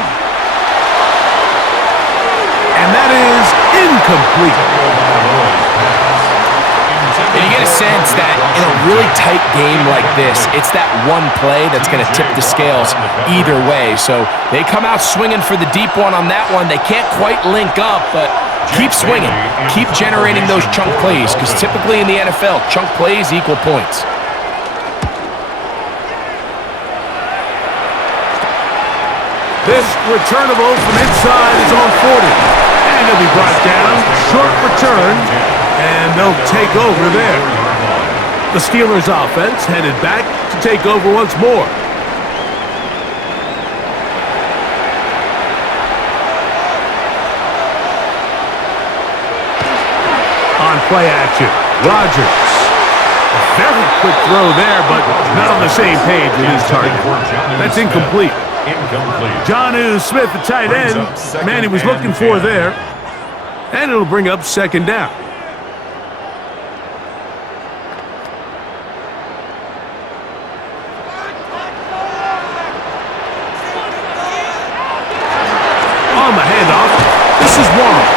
And that is incomplete. And you get a sense that in a really tight game like this, it's that one play that's going to tip the scales either way. So they come out swinging for the deep one on that one. They can't quite link up, but keep swinging. Keep generating those chunk plays, because typically in the NFL, chunk plays equal points. This returnable from inside is on 40. And he'll be brought down. Short return. And they'll take over there. The Steelers' offense headed back to take over once more. On play action, Rodgers. A very quick throw there, but not on the same page with his target. That's incomplete. Jonnu Smith, the tight end, man he was looking for there. And it'll bring up 2nd down. On the handoff, this is Warren.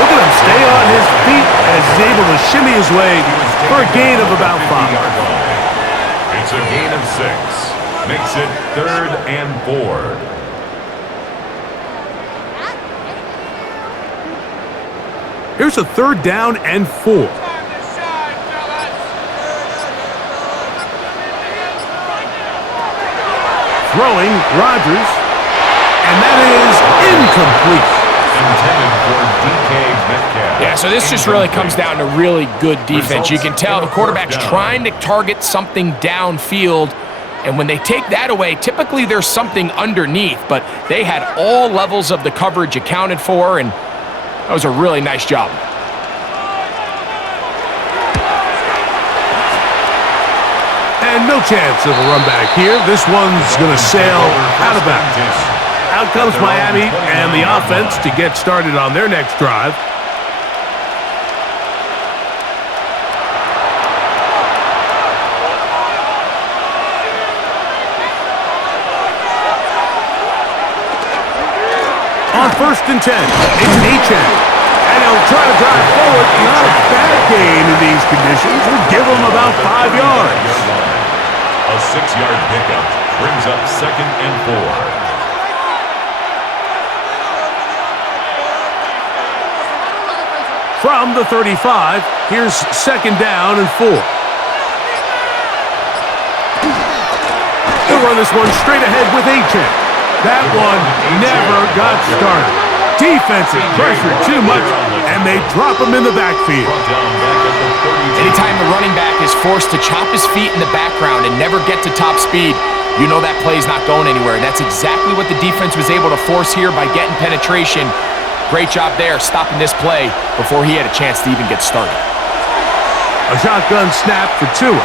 Look at him stay on his feet as he's able to shimmy his way for a gain of about 5. It's a gain of 6. Makes it 3rd and 4. Here's a 3rd down and 4. Throwing, Rodgers, and that is incomplete. Intended for DK Metcalf. Yeah, so this just really comes down to really good defense. You can tell the quarterback's trying to target something downfield, and when they take that away, typically there's something underneath, but they had all levels of the coverage accounted for, and that was a really nice job. And no chance of a run back here. This one's going to sail out of bounds. Out comes Miami and the offense to get started on their next drive. On 1st and 10, it's Achane. And he'll try to drive forward. Not a bad gain in these conditions. We'll give him about 5 yards. A 6-yard pickup brings up 2nd and 4. From the 35, here's 2nd down and 4. He'll run this one straight ahead with Achane. That one never got started. Defensive pressure too much, and they drop him in the backfield. Anytime the running back is forced to chop his feet in the background and never get to top speed, you know that play's not going anywhere. And that's exactly what the defense was able to force here by getting penetration. Great job there, stopping this play before he had a chance to even get started. A shotgun snap for Tua.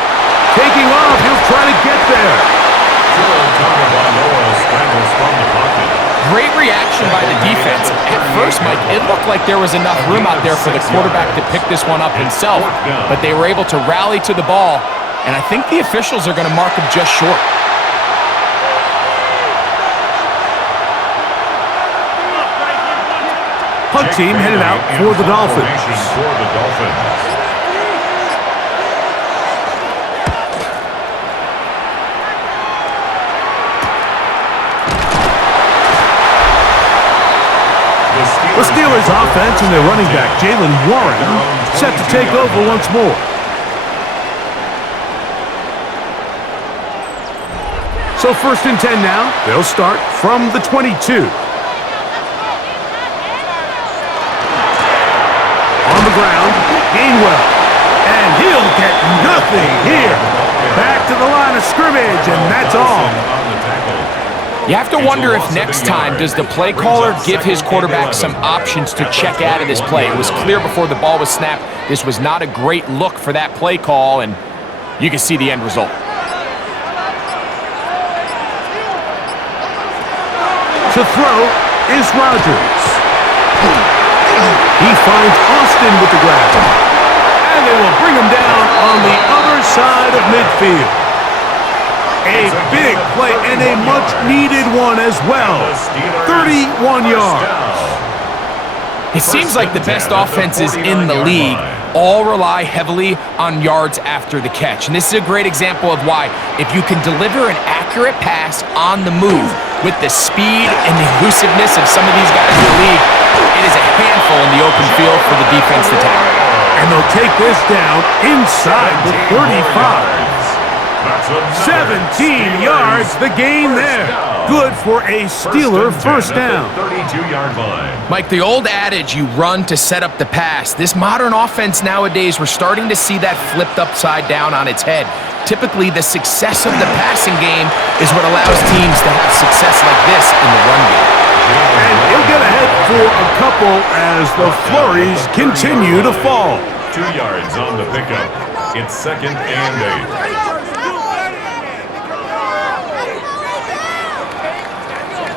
Taking off, he'll try to get there. Great reaction by the defense. At first, Mike, it looked like there was enough room out there for the quarterback to pick this one up himself, but they were able to rally to the ball, and I think the officials are going to mark him just short. Punt team headed out for the Dolphins. Steelers offense and their running back, Jalen Warren, set to take over once more. So 1st and 10 now. They'll start from the 22. On the ground, Gainwell. And he'll get nothing here. Back to the line of scrimmage, and that's all. You have to wonder if next time does the play caller give his quarterback some options to check out of this play. It was clear before the ball was snapped this was not a great look for that play call, and you can see the end result. To throw is Rodgers. He finds Austin with the grab. And they will bring him down on the other side of midfield. A big play and a much-needed one as well. 31 yards. It seems like the best offenses in the league all rely heavily on yards after the catch. And this is a great example of why, if you can deliver an accurate pass on the move with the speed and the elusiveness of some of these guys in the league, it is a handful in the open field for the defense to tackle. And they'll take this down inside the 35. 17 yards, the gain there. Good for a Steeler first down. 32-yard line. Mike, the old adage, you run to set up the pass. This modern offense nowadays, we're starting to see that flipped upside down on its head. Typically, the success of the passing game is what allows teams to have success like this in the run game. And he'll get ahead for a couple as the flurries continue to fall. 2 yards on the pickup. It's 2nd and 8.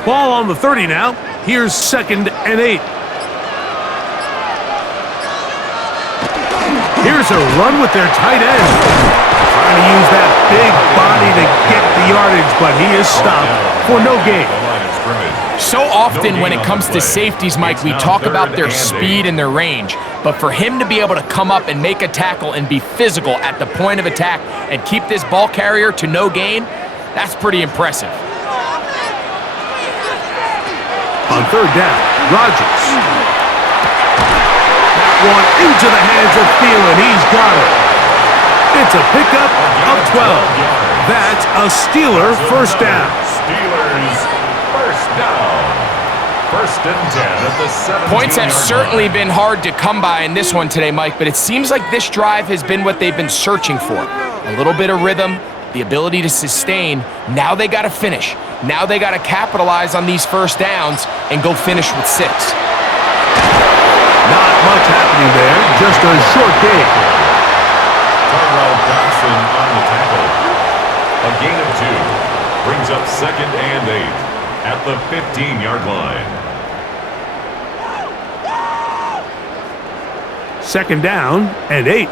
Ball on the 30 now. Here's 2nd and 8. Here's a run with their tight end. Trying to use that big body to get the yardage, but he is stopped for no gain. So often when it comes to safeties, Mike, we talk about their speed and their range. But for him to be able to come up and make a tackle and be physical at the point of attack and keep this ball carrier to no gain, that's pretty impressive. On 3rd down, Rodgers. That one into the hands of Thielen. He's got it. It's a pickup of 12. That's a Steeler first down. Steelers first down. 1st and 10 at the 17-yard line. Points have certainly been hard to come by in this one today, Mike, but it seems like this drive has been what they've been searching for. A little bit of rhythm, the ability to sustain. Now they got to finish. Now they got to capitalize on these first downs and go finish with 6. Not much happening there, just a short gain. Tyrell Johnson on the tackle. A gain of 2. Brings up 2nd and 8 at the 15-yard line. 2nd down and 8.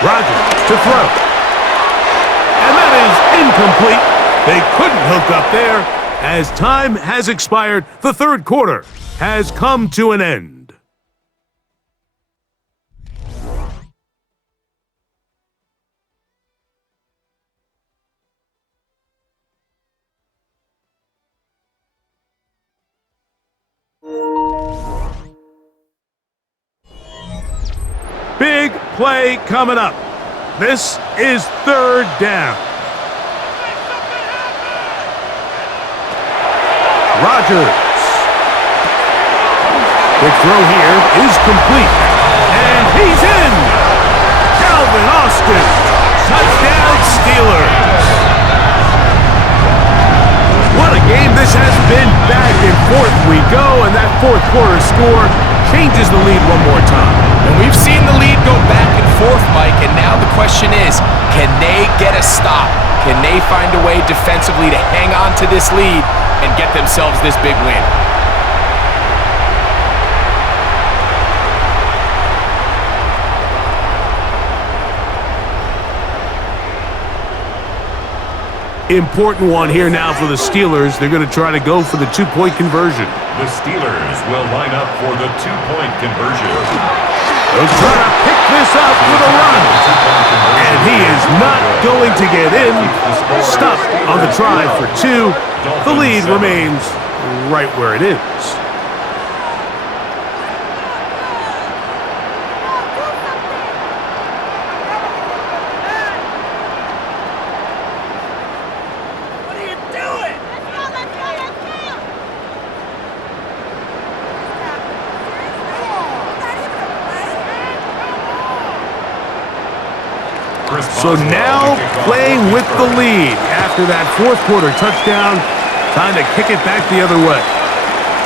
Rodgers to throw. And that is incomplete. They couldn't hook up there. As time has expired, the 3rd quarter has come to an end. Big play coming up. This is 3rd down. Rodgers. The throw here is complete. And he's in. Calvin Austin. Touchdown Steelers. What a game this has been. Back and forth we go, and that 4th quarter score changes the lead one more time. And we've seen the lead go back and forth, Mike, and now the question is, can they get a stop? Can they find a way defensively to hang on to this lead and get themselves this big win? Important one here now for the Steelers. They're going to try to go for the 2-point conversion. The Steelers will line up for the 2-point conversion. He'll try to pick this up with a run. And he is not going to get in. Stopped on the try for 2. The lead remains right where it is. So now playing with the lead after that fourth quarter touchdown. Time to kick it back the other way.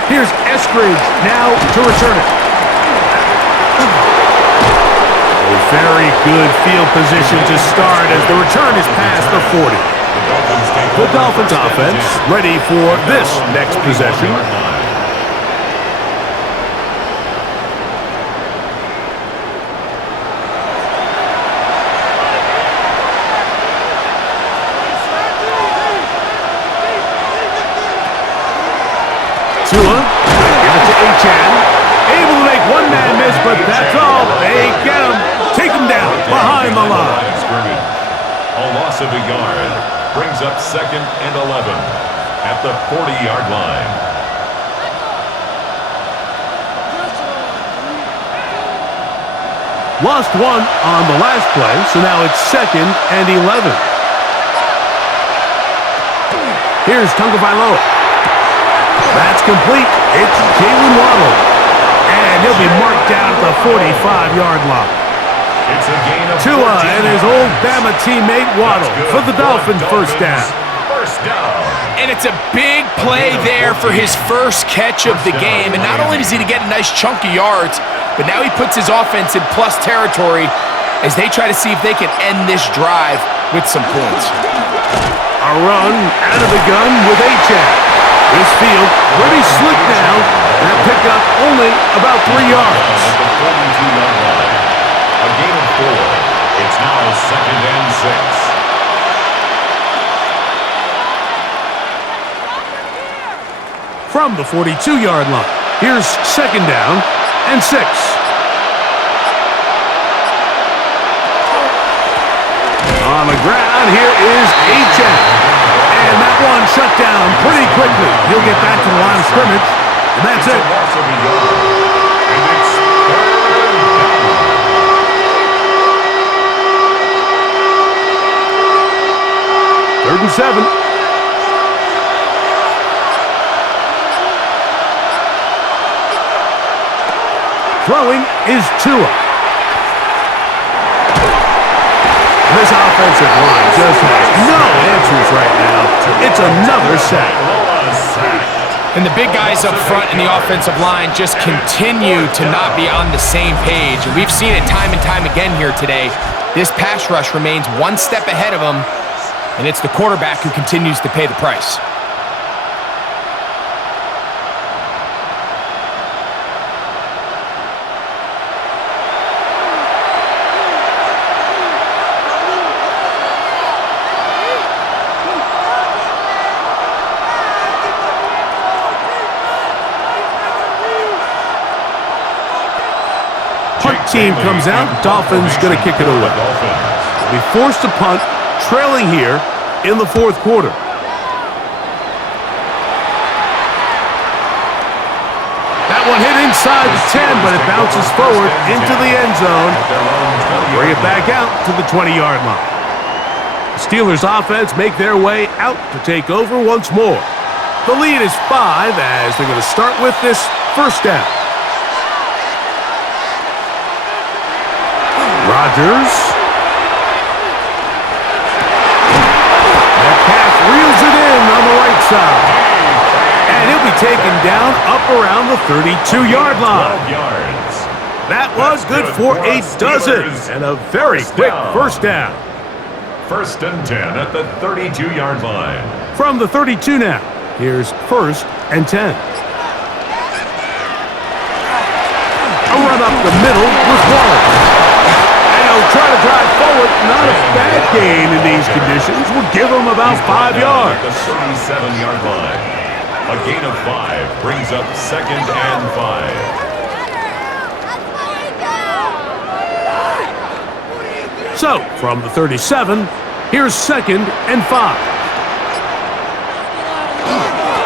Here's Eskridge now to return it. A very good field position to start as the return is past the 40. The Dolphins offense ready for this next possession. Tua, give it to Achan. Able to make one-man miss, but that's all. They get him. Take him down behind the line. A loss of a yard brings up 2nd and 11 at the 40-yard line. Lost 1 on the last play, so now it's 2nd and 11. Here's Tagovailoa. That's complete. It's Jalen Waddle. And he'll be marked down at the 45-yard line. It's a gain of Tua and his old Bama teammate Waddle for the Dolphins first down. And it's a big play there for his first catch of the game. And not only does he get a nice chunk of yards, but now he puts his offense in plus territory as they try to see if they can end this drive with some points. A run out of the gun with Achan. This field pretty slick now. That pickup only about 3 yards. The 42-yard line. A gain of 4. It's now 2nd and 6. From the 42-yard line, here's 2nd down and 6. On the ground, here is Achan. And that one shut down pretty quickly. He'll get back to the line of scrimmage, and that's it. And it's 3rd and 7. Throwing is Tua. This offensive line just has no answers right now. It's another sack. And the big guys up front in the offensive line just continue to not be on the same page. And we've seen it time and time again here today. This pass rush remains one step ahead of them, and it's the quarterback who continues to pay the price. Punt team comes out. Dolphins going to kick it away. Be forced to punt, trailing here in the 4th quarter. That one hit inside the 10, but it bounces forward into the end zone. Bring it back out to the 20-yard line. The Steelers offense make their way out to take over once more. The lead is 5 as they're going to start with this first down. Rodgers. That pass reels it in on the right side. And he'll be taken down up around the 32-yard line. That was good for a dozen and a very quick first down. 1st and 10 at the 32-yard line. From the 32 now, here's 1st and 10. A run up the middle with Wallace. Try to drive forward. Not a bad gain in these conditions. Will give him about 5 yards. The 37-yard line. A gain of 5 brings up 2nd and 5. So, from the 37, here's 2nd and 5.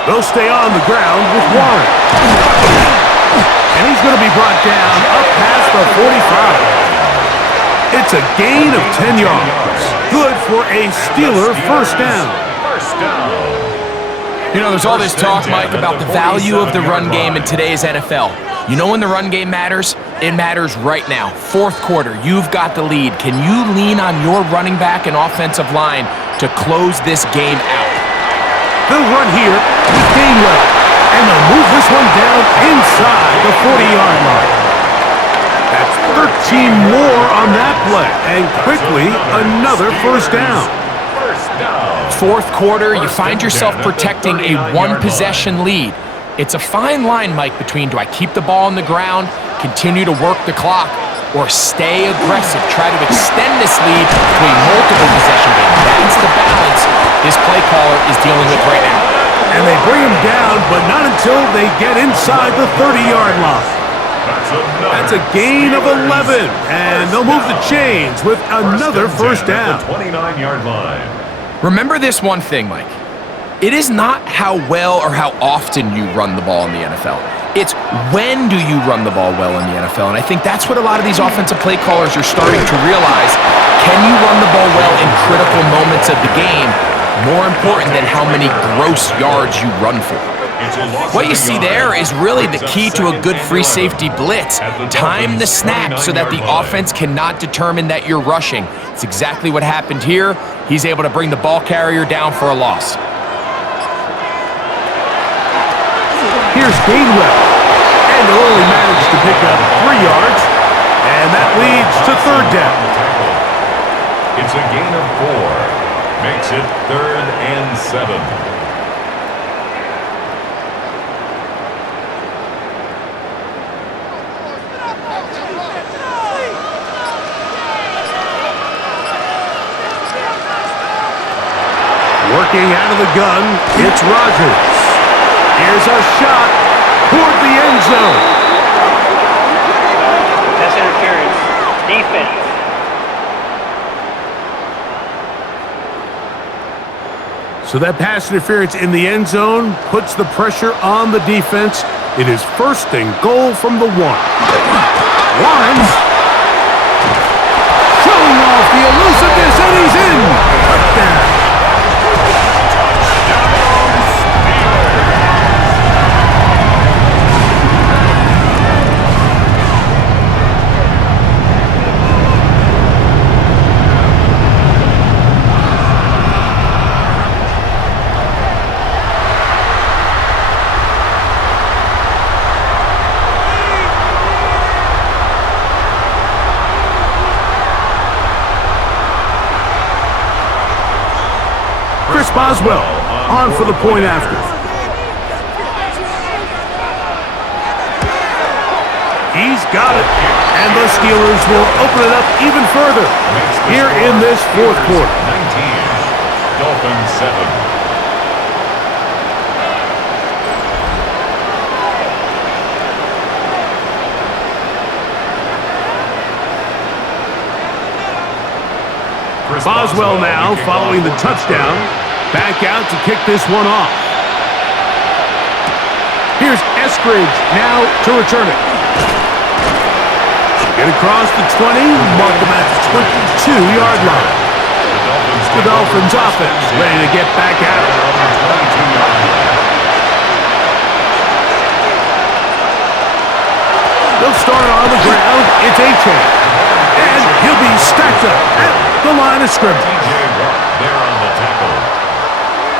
They'll stay on the ground with Warren. And he's going to be brought down up past the 45. It's a gain of 10 yards. Good for a Steeler first down. You know, there's all this talk, Mike, about the value of the run game in today's NFL. You know when the run game matters? It matters right now. 4th quarter, you've got the lead. Can you lean on your running back and offensive line to close this game out? They'll run here with Gainwell, and they'll move this one down inside the 40-yard line. That's 13 more on that play, and quickly another first down. 4th quarter, you find yourself protecting a one-possession lead. It's a fine line, Mike, between do I keep the ball on the ground, continue to work the clock, or stay aggressive, try to extend this lead to a multiple possession game. That's the balance this play caller is dealing with right now. And they bring him down, but not until they get inside the 30-yard line. That's a gain of 11, and they'll move the chains with another first down. 29-yard line. Remember this one thing, Mike. It is not how well or how often you run the ball in the NFL. It's when do you run the ball well in the NFL. And I think that's what a lot of these offensive play callers are starting to realize. Can you run the ball well in critical moments of the game? More important than how many gross yards you run for. What you see there is really the key to a good free safety blitz. Time the snap so that the offense cannot determine that you're rushing. It's exactly what happened here. He's able to bring the ball carrier down for a loss. Here's Gainwell, and they'll only manage to pick up 3 yards, and that leads to 3rd down. It's a gain of 4. Makes it 3rd and 7. Working out of the gun, it's Rodgers. Here's a shot toward the end zone. That's interference. Defense. So that pass interference in the end zone puts the pressure on the defense. It is 1st and goal from the 1. Warren showing off the elusiveness, and he's in. Touchdown. Boswell on for the point after. He's got it, and the Steelers will open it up even further here in this 4th quarter. 19, Dolphins 7. Boswell now following the touchdown. Back out to kick this one off. Here's Eskridge now to return it. Get across the 20, mark them at the 22-yard line. The Dolphins offense ready to get back at it. They'll start on the ground. It's A-Chain. And he'll be stacked up at the line of scrimmage. There on the tackle.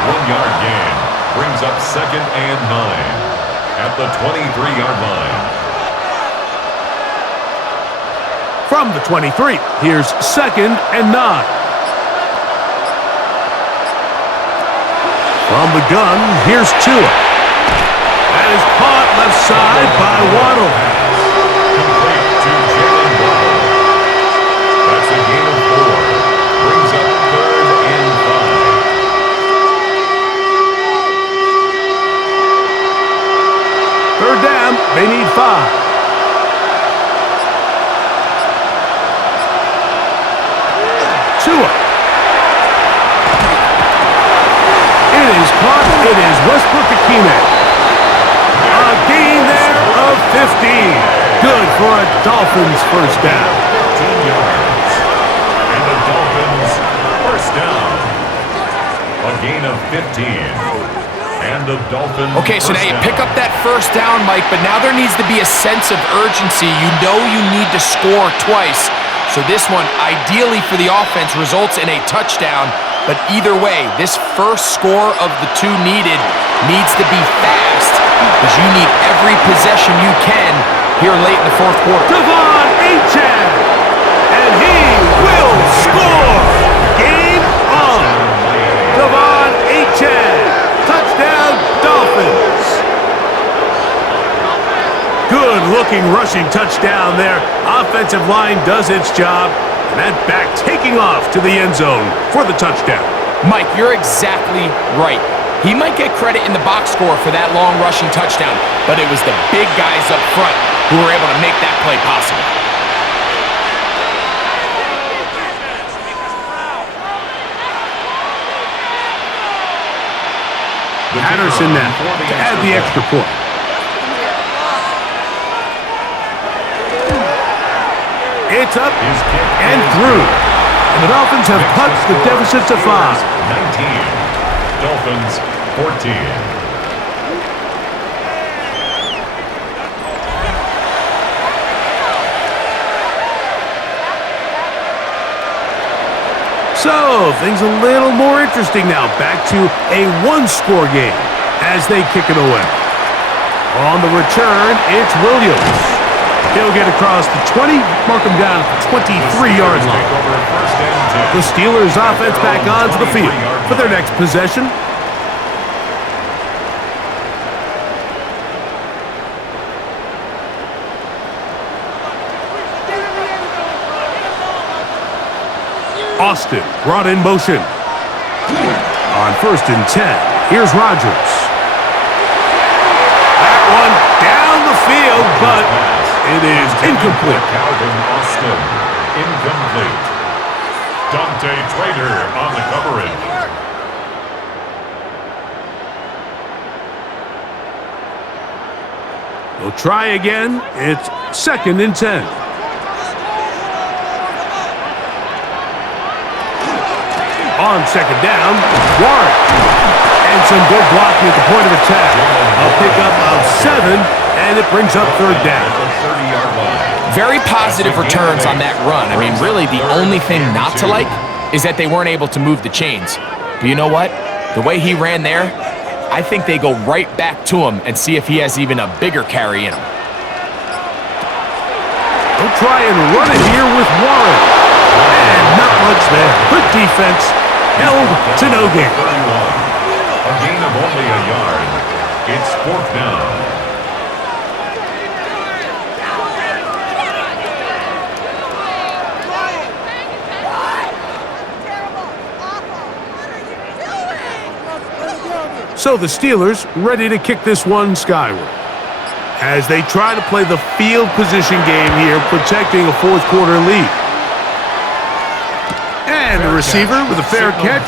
1-yard gain brings up 2nd and 9 at the 23-yard line. From the 23, here's 2nd and 9. From the gun, here's Tua. That is caught left side by Waddle. Complete to Jalen Waddle. That's a gain of 4. Brings up 3rd and 5. 3rd down, they need 5. Martinez. A gain there of 15. Good for a Dolphins first down. 15 yards. And the Dolphins first down. A gain of 15. And the Dolphins. Okay, so now you pick up that first down, Mike, but now there needs to be a sense of urgency. You know you need to score twice. So this one, ideally for the offense, results in a touchdown. But either way, this first score of the two needed needs to be fast because you need every possession you can here late in the fourth quarter. Devon Achane, and he will score. Game on. Devon Achane. Touchdown, Dolphins. Good-looking rushing touchdown there. Offensive line does its job. And that back taking off to the end zone for the touchdown. Mike, you're exactly right. He might get credit in the box score for that long rushing touchdown, but it was the big guys up front who were able to make that play possible. Patterson now to add the extra point. It's up and through. And the Dolphins have cut the deficit to 5. 19. Dolphins 14. So, things a little more interesting now. Back to a one-score game as they kick it away. On the return, it's Williams. He'll get across the 20, mark him down at the 23-yard line. The Steelers' offense back onto the field for their next possession. Austin brought in motion. On 1st and 10, here's Rodgers. That one down the field, but it is incomplete. Calvin Austin, incomplete. Dante Trader on the coverage. They'll try again. It's 2nd and 10. On 2nd down, Warren. And some good blocking at the point of attack. A pickup of 7, and it brings up 3rd down. Very positive returns on that run. I mean, really, the only thing not to like is that they weren't able to move the chains. But you know what? The way he ran there, I think they go right back to him and see if he has even a bigger carry in him. They'll try and run it here with Warren. And not much there. Good defense. Held to no gain. 31. A gain of only a yard. It's 4th down. So the Steelers ready to kick this one skyward as they try to play the field position game here, protecting a fourth quarter lead. And the receiver with a fair catch,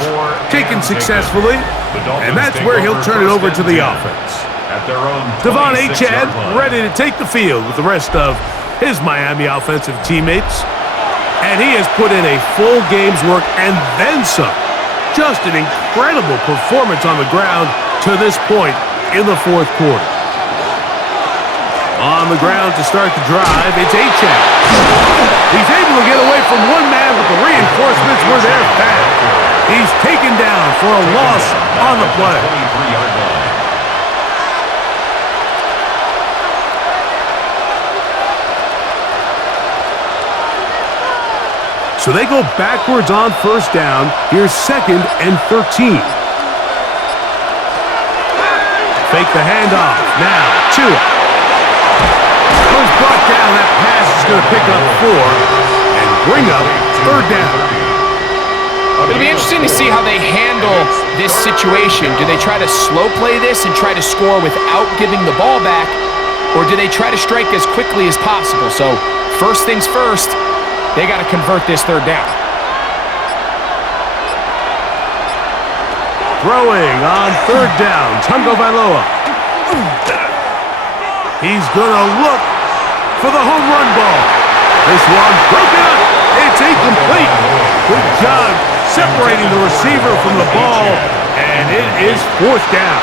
taken successfully, and that's where he'll turn it over to the offense. Devon Achane ready to take the field with the rest of his Miami offensive teammates. And he has put in a full game's work and then some. Just an incredible performance on the ground to this point in the fourth quarter. On the ground to start the drive, it's Achane. He's able to get away from one man, but the reinforcements were there fast. He's taken down for a loss on the play. So they go backwards on 1st down. Here's 2nd and 13. Fake the handoff. Now, Tua. Was brought down. That pass is going to pick up 4 and bring up 3rd down. It'll be interesting to see how they handle this situation. Do they try to slow play this and try to score without giving the ball back, or do they try to strike as quickly as possible? So first things first, they got to convert this 3rd down. Throwing on 3rd down, Tagovailoa. He's going to look for the home run ball. This one broken up. It's incomplete. Good job separating the receiver from the ball, and it is fourth down.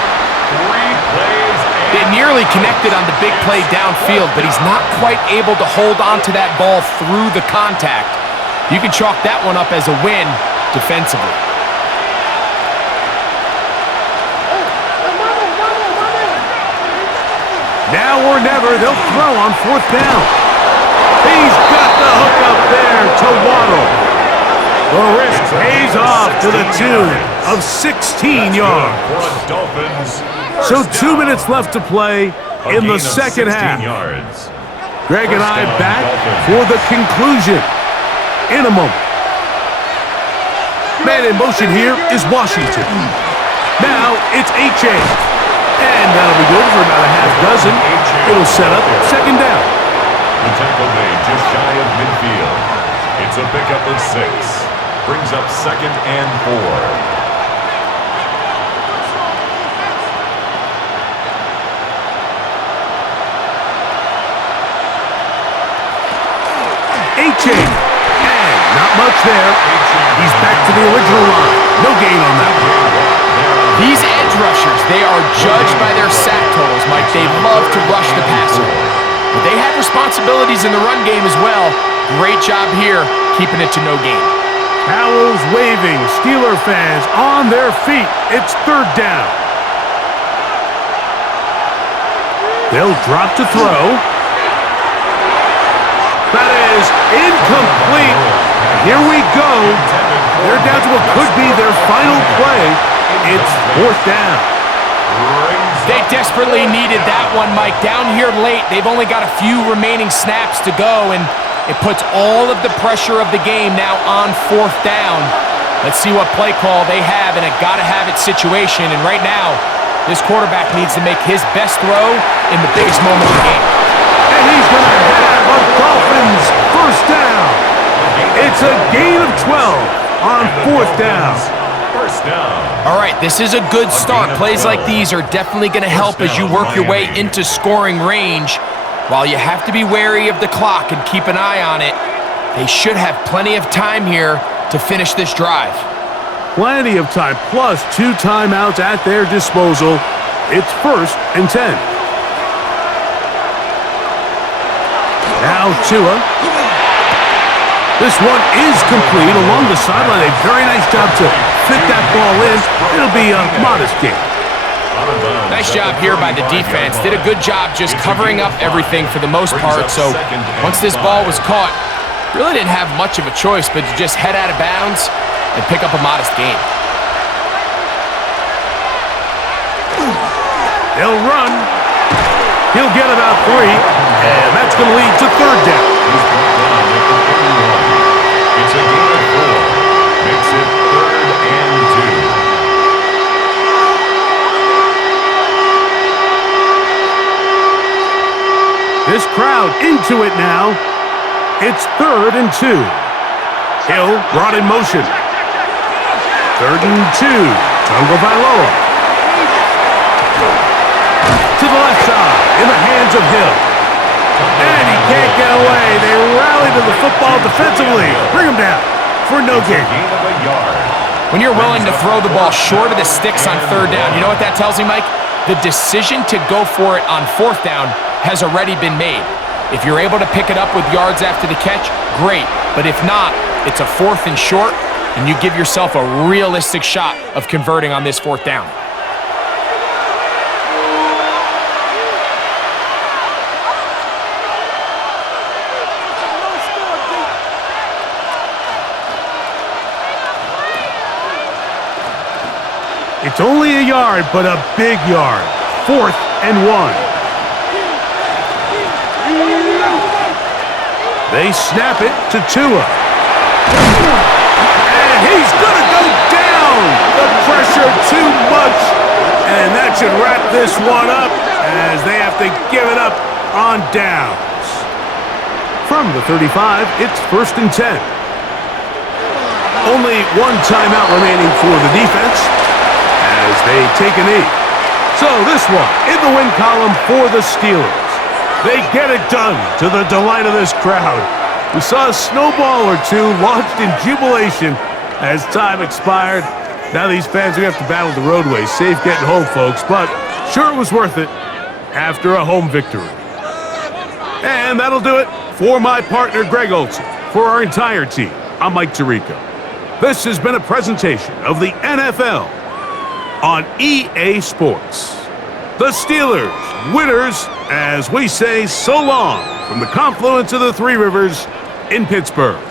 3 plays. They nearly connected on the big play downfield, but he's not quite able to hold on to that ball through the contact. You can chalk that one up as a win defensively. Now or never, they'll throw on fourth down. He's got the hook up there to Waddle. The risk pays off to the tune of 16 yards. For a Dolphins. So 2 minutes left to play in the second half. Yards. Greg and I First down, back Dolphins. for the conclusion in a moment. Man in motion here is Washington. Now it's H.A. And that'll be good for about a half dozen. It'll set up second down. The tackle made just shy of midfield. It's a pickup of 6. Brings up second and 4. H.A. And not much there. He's back to the original line. No gain on that one. These edge rushers, they are judged by their sack totals, Mike. They love to rush the passer. But they have responsibilities in the run game as well. Great job here, keeping it to no gain. Towels waving, Steeler fans on their feet. It's third down. They'll drop to throw. That is incomplete. Here we go. They're down to what could be their final play. It's fourth down. They desperately needed that one, Mike. Down here late, they've only got a few remaining snaps to go, and it puts all of the pressure of the game now on fourth down. Let's see what play call they have in a gotta-have-it situation, and right now, this quarterback needs to make his best throw in the biggest moment of the game. And he's going to have a Dolphins first down. It's a gain of 12 on fourth down. First down. All right, this is a good start. Plays like these are definitely going to help as you work your way into scoring range. While you have to be wary of the clock and keep an eye on it, they should have plenty of time here to finish this drive. Plenty of time, plus 2 timeouts at their disposal. It's first and 10. Now Tua. This one is complete along the sideline. A very nice job to fit that ball in. It'll be a modest gain. Nice job here by the defense. Did a good job just covering up everything for the most part. So once this ball was caught, really didn't have much of a choice but to just head out of bounds and pick up a modest gain. They'll run. He'll get about 3, and that's going to lead to third down. It's a gain of 4. Makes it third and 2. This crowd into it now. It's third and 2. Hill brought in motion. Third and 2. Tonga Vailoa. To the left side, in the hands of Hill. And he can't get away. They rally to the football defensively. Bring him down for no gain. Gain of a yard. When you're willing to throw the ball short of the sticks on third down, you know what that tells me, Mike? The decision to go for it on fourth down has already been made. If you're able to pick it up with yards after the catch, great. But if not, it's a fourth and short, and you give yourself a realistic shot of converting on this fourth down. It's only a yard, but a big yard. Fourth and 1. They snap it to Tua. And he's going to go down. The pressure too much. And that should wrap this one up as they have to give it up on downs. From the 35, it's first and 10. Only 1 timeout remaining for the defense as they take a knee. So this one in the win column for the Steelers. They get it done to the delight of this crowd. We saw a snowball or two launched in jubilation as time expired. Now these fans, we have to battle the roadways. Safe getting home, folks, but sure it was worth it after a home victory. And that'll do it for my partner, Greg Olson. For our entire team, I'm Mike Tirico. This has been a presentation of the NFL on EA Sports. The Steelers, winners, as we say so long from the confluence of the Three Rivers in Pittsburgh.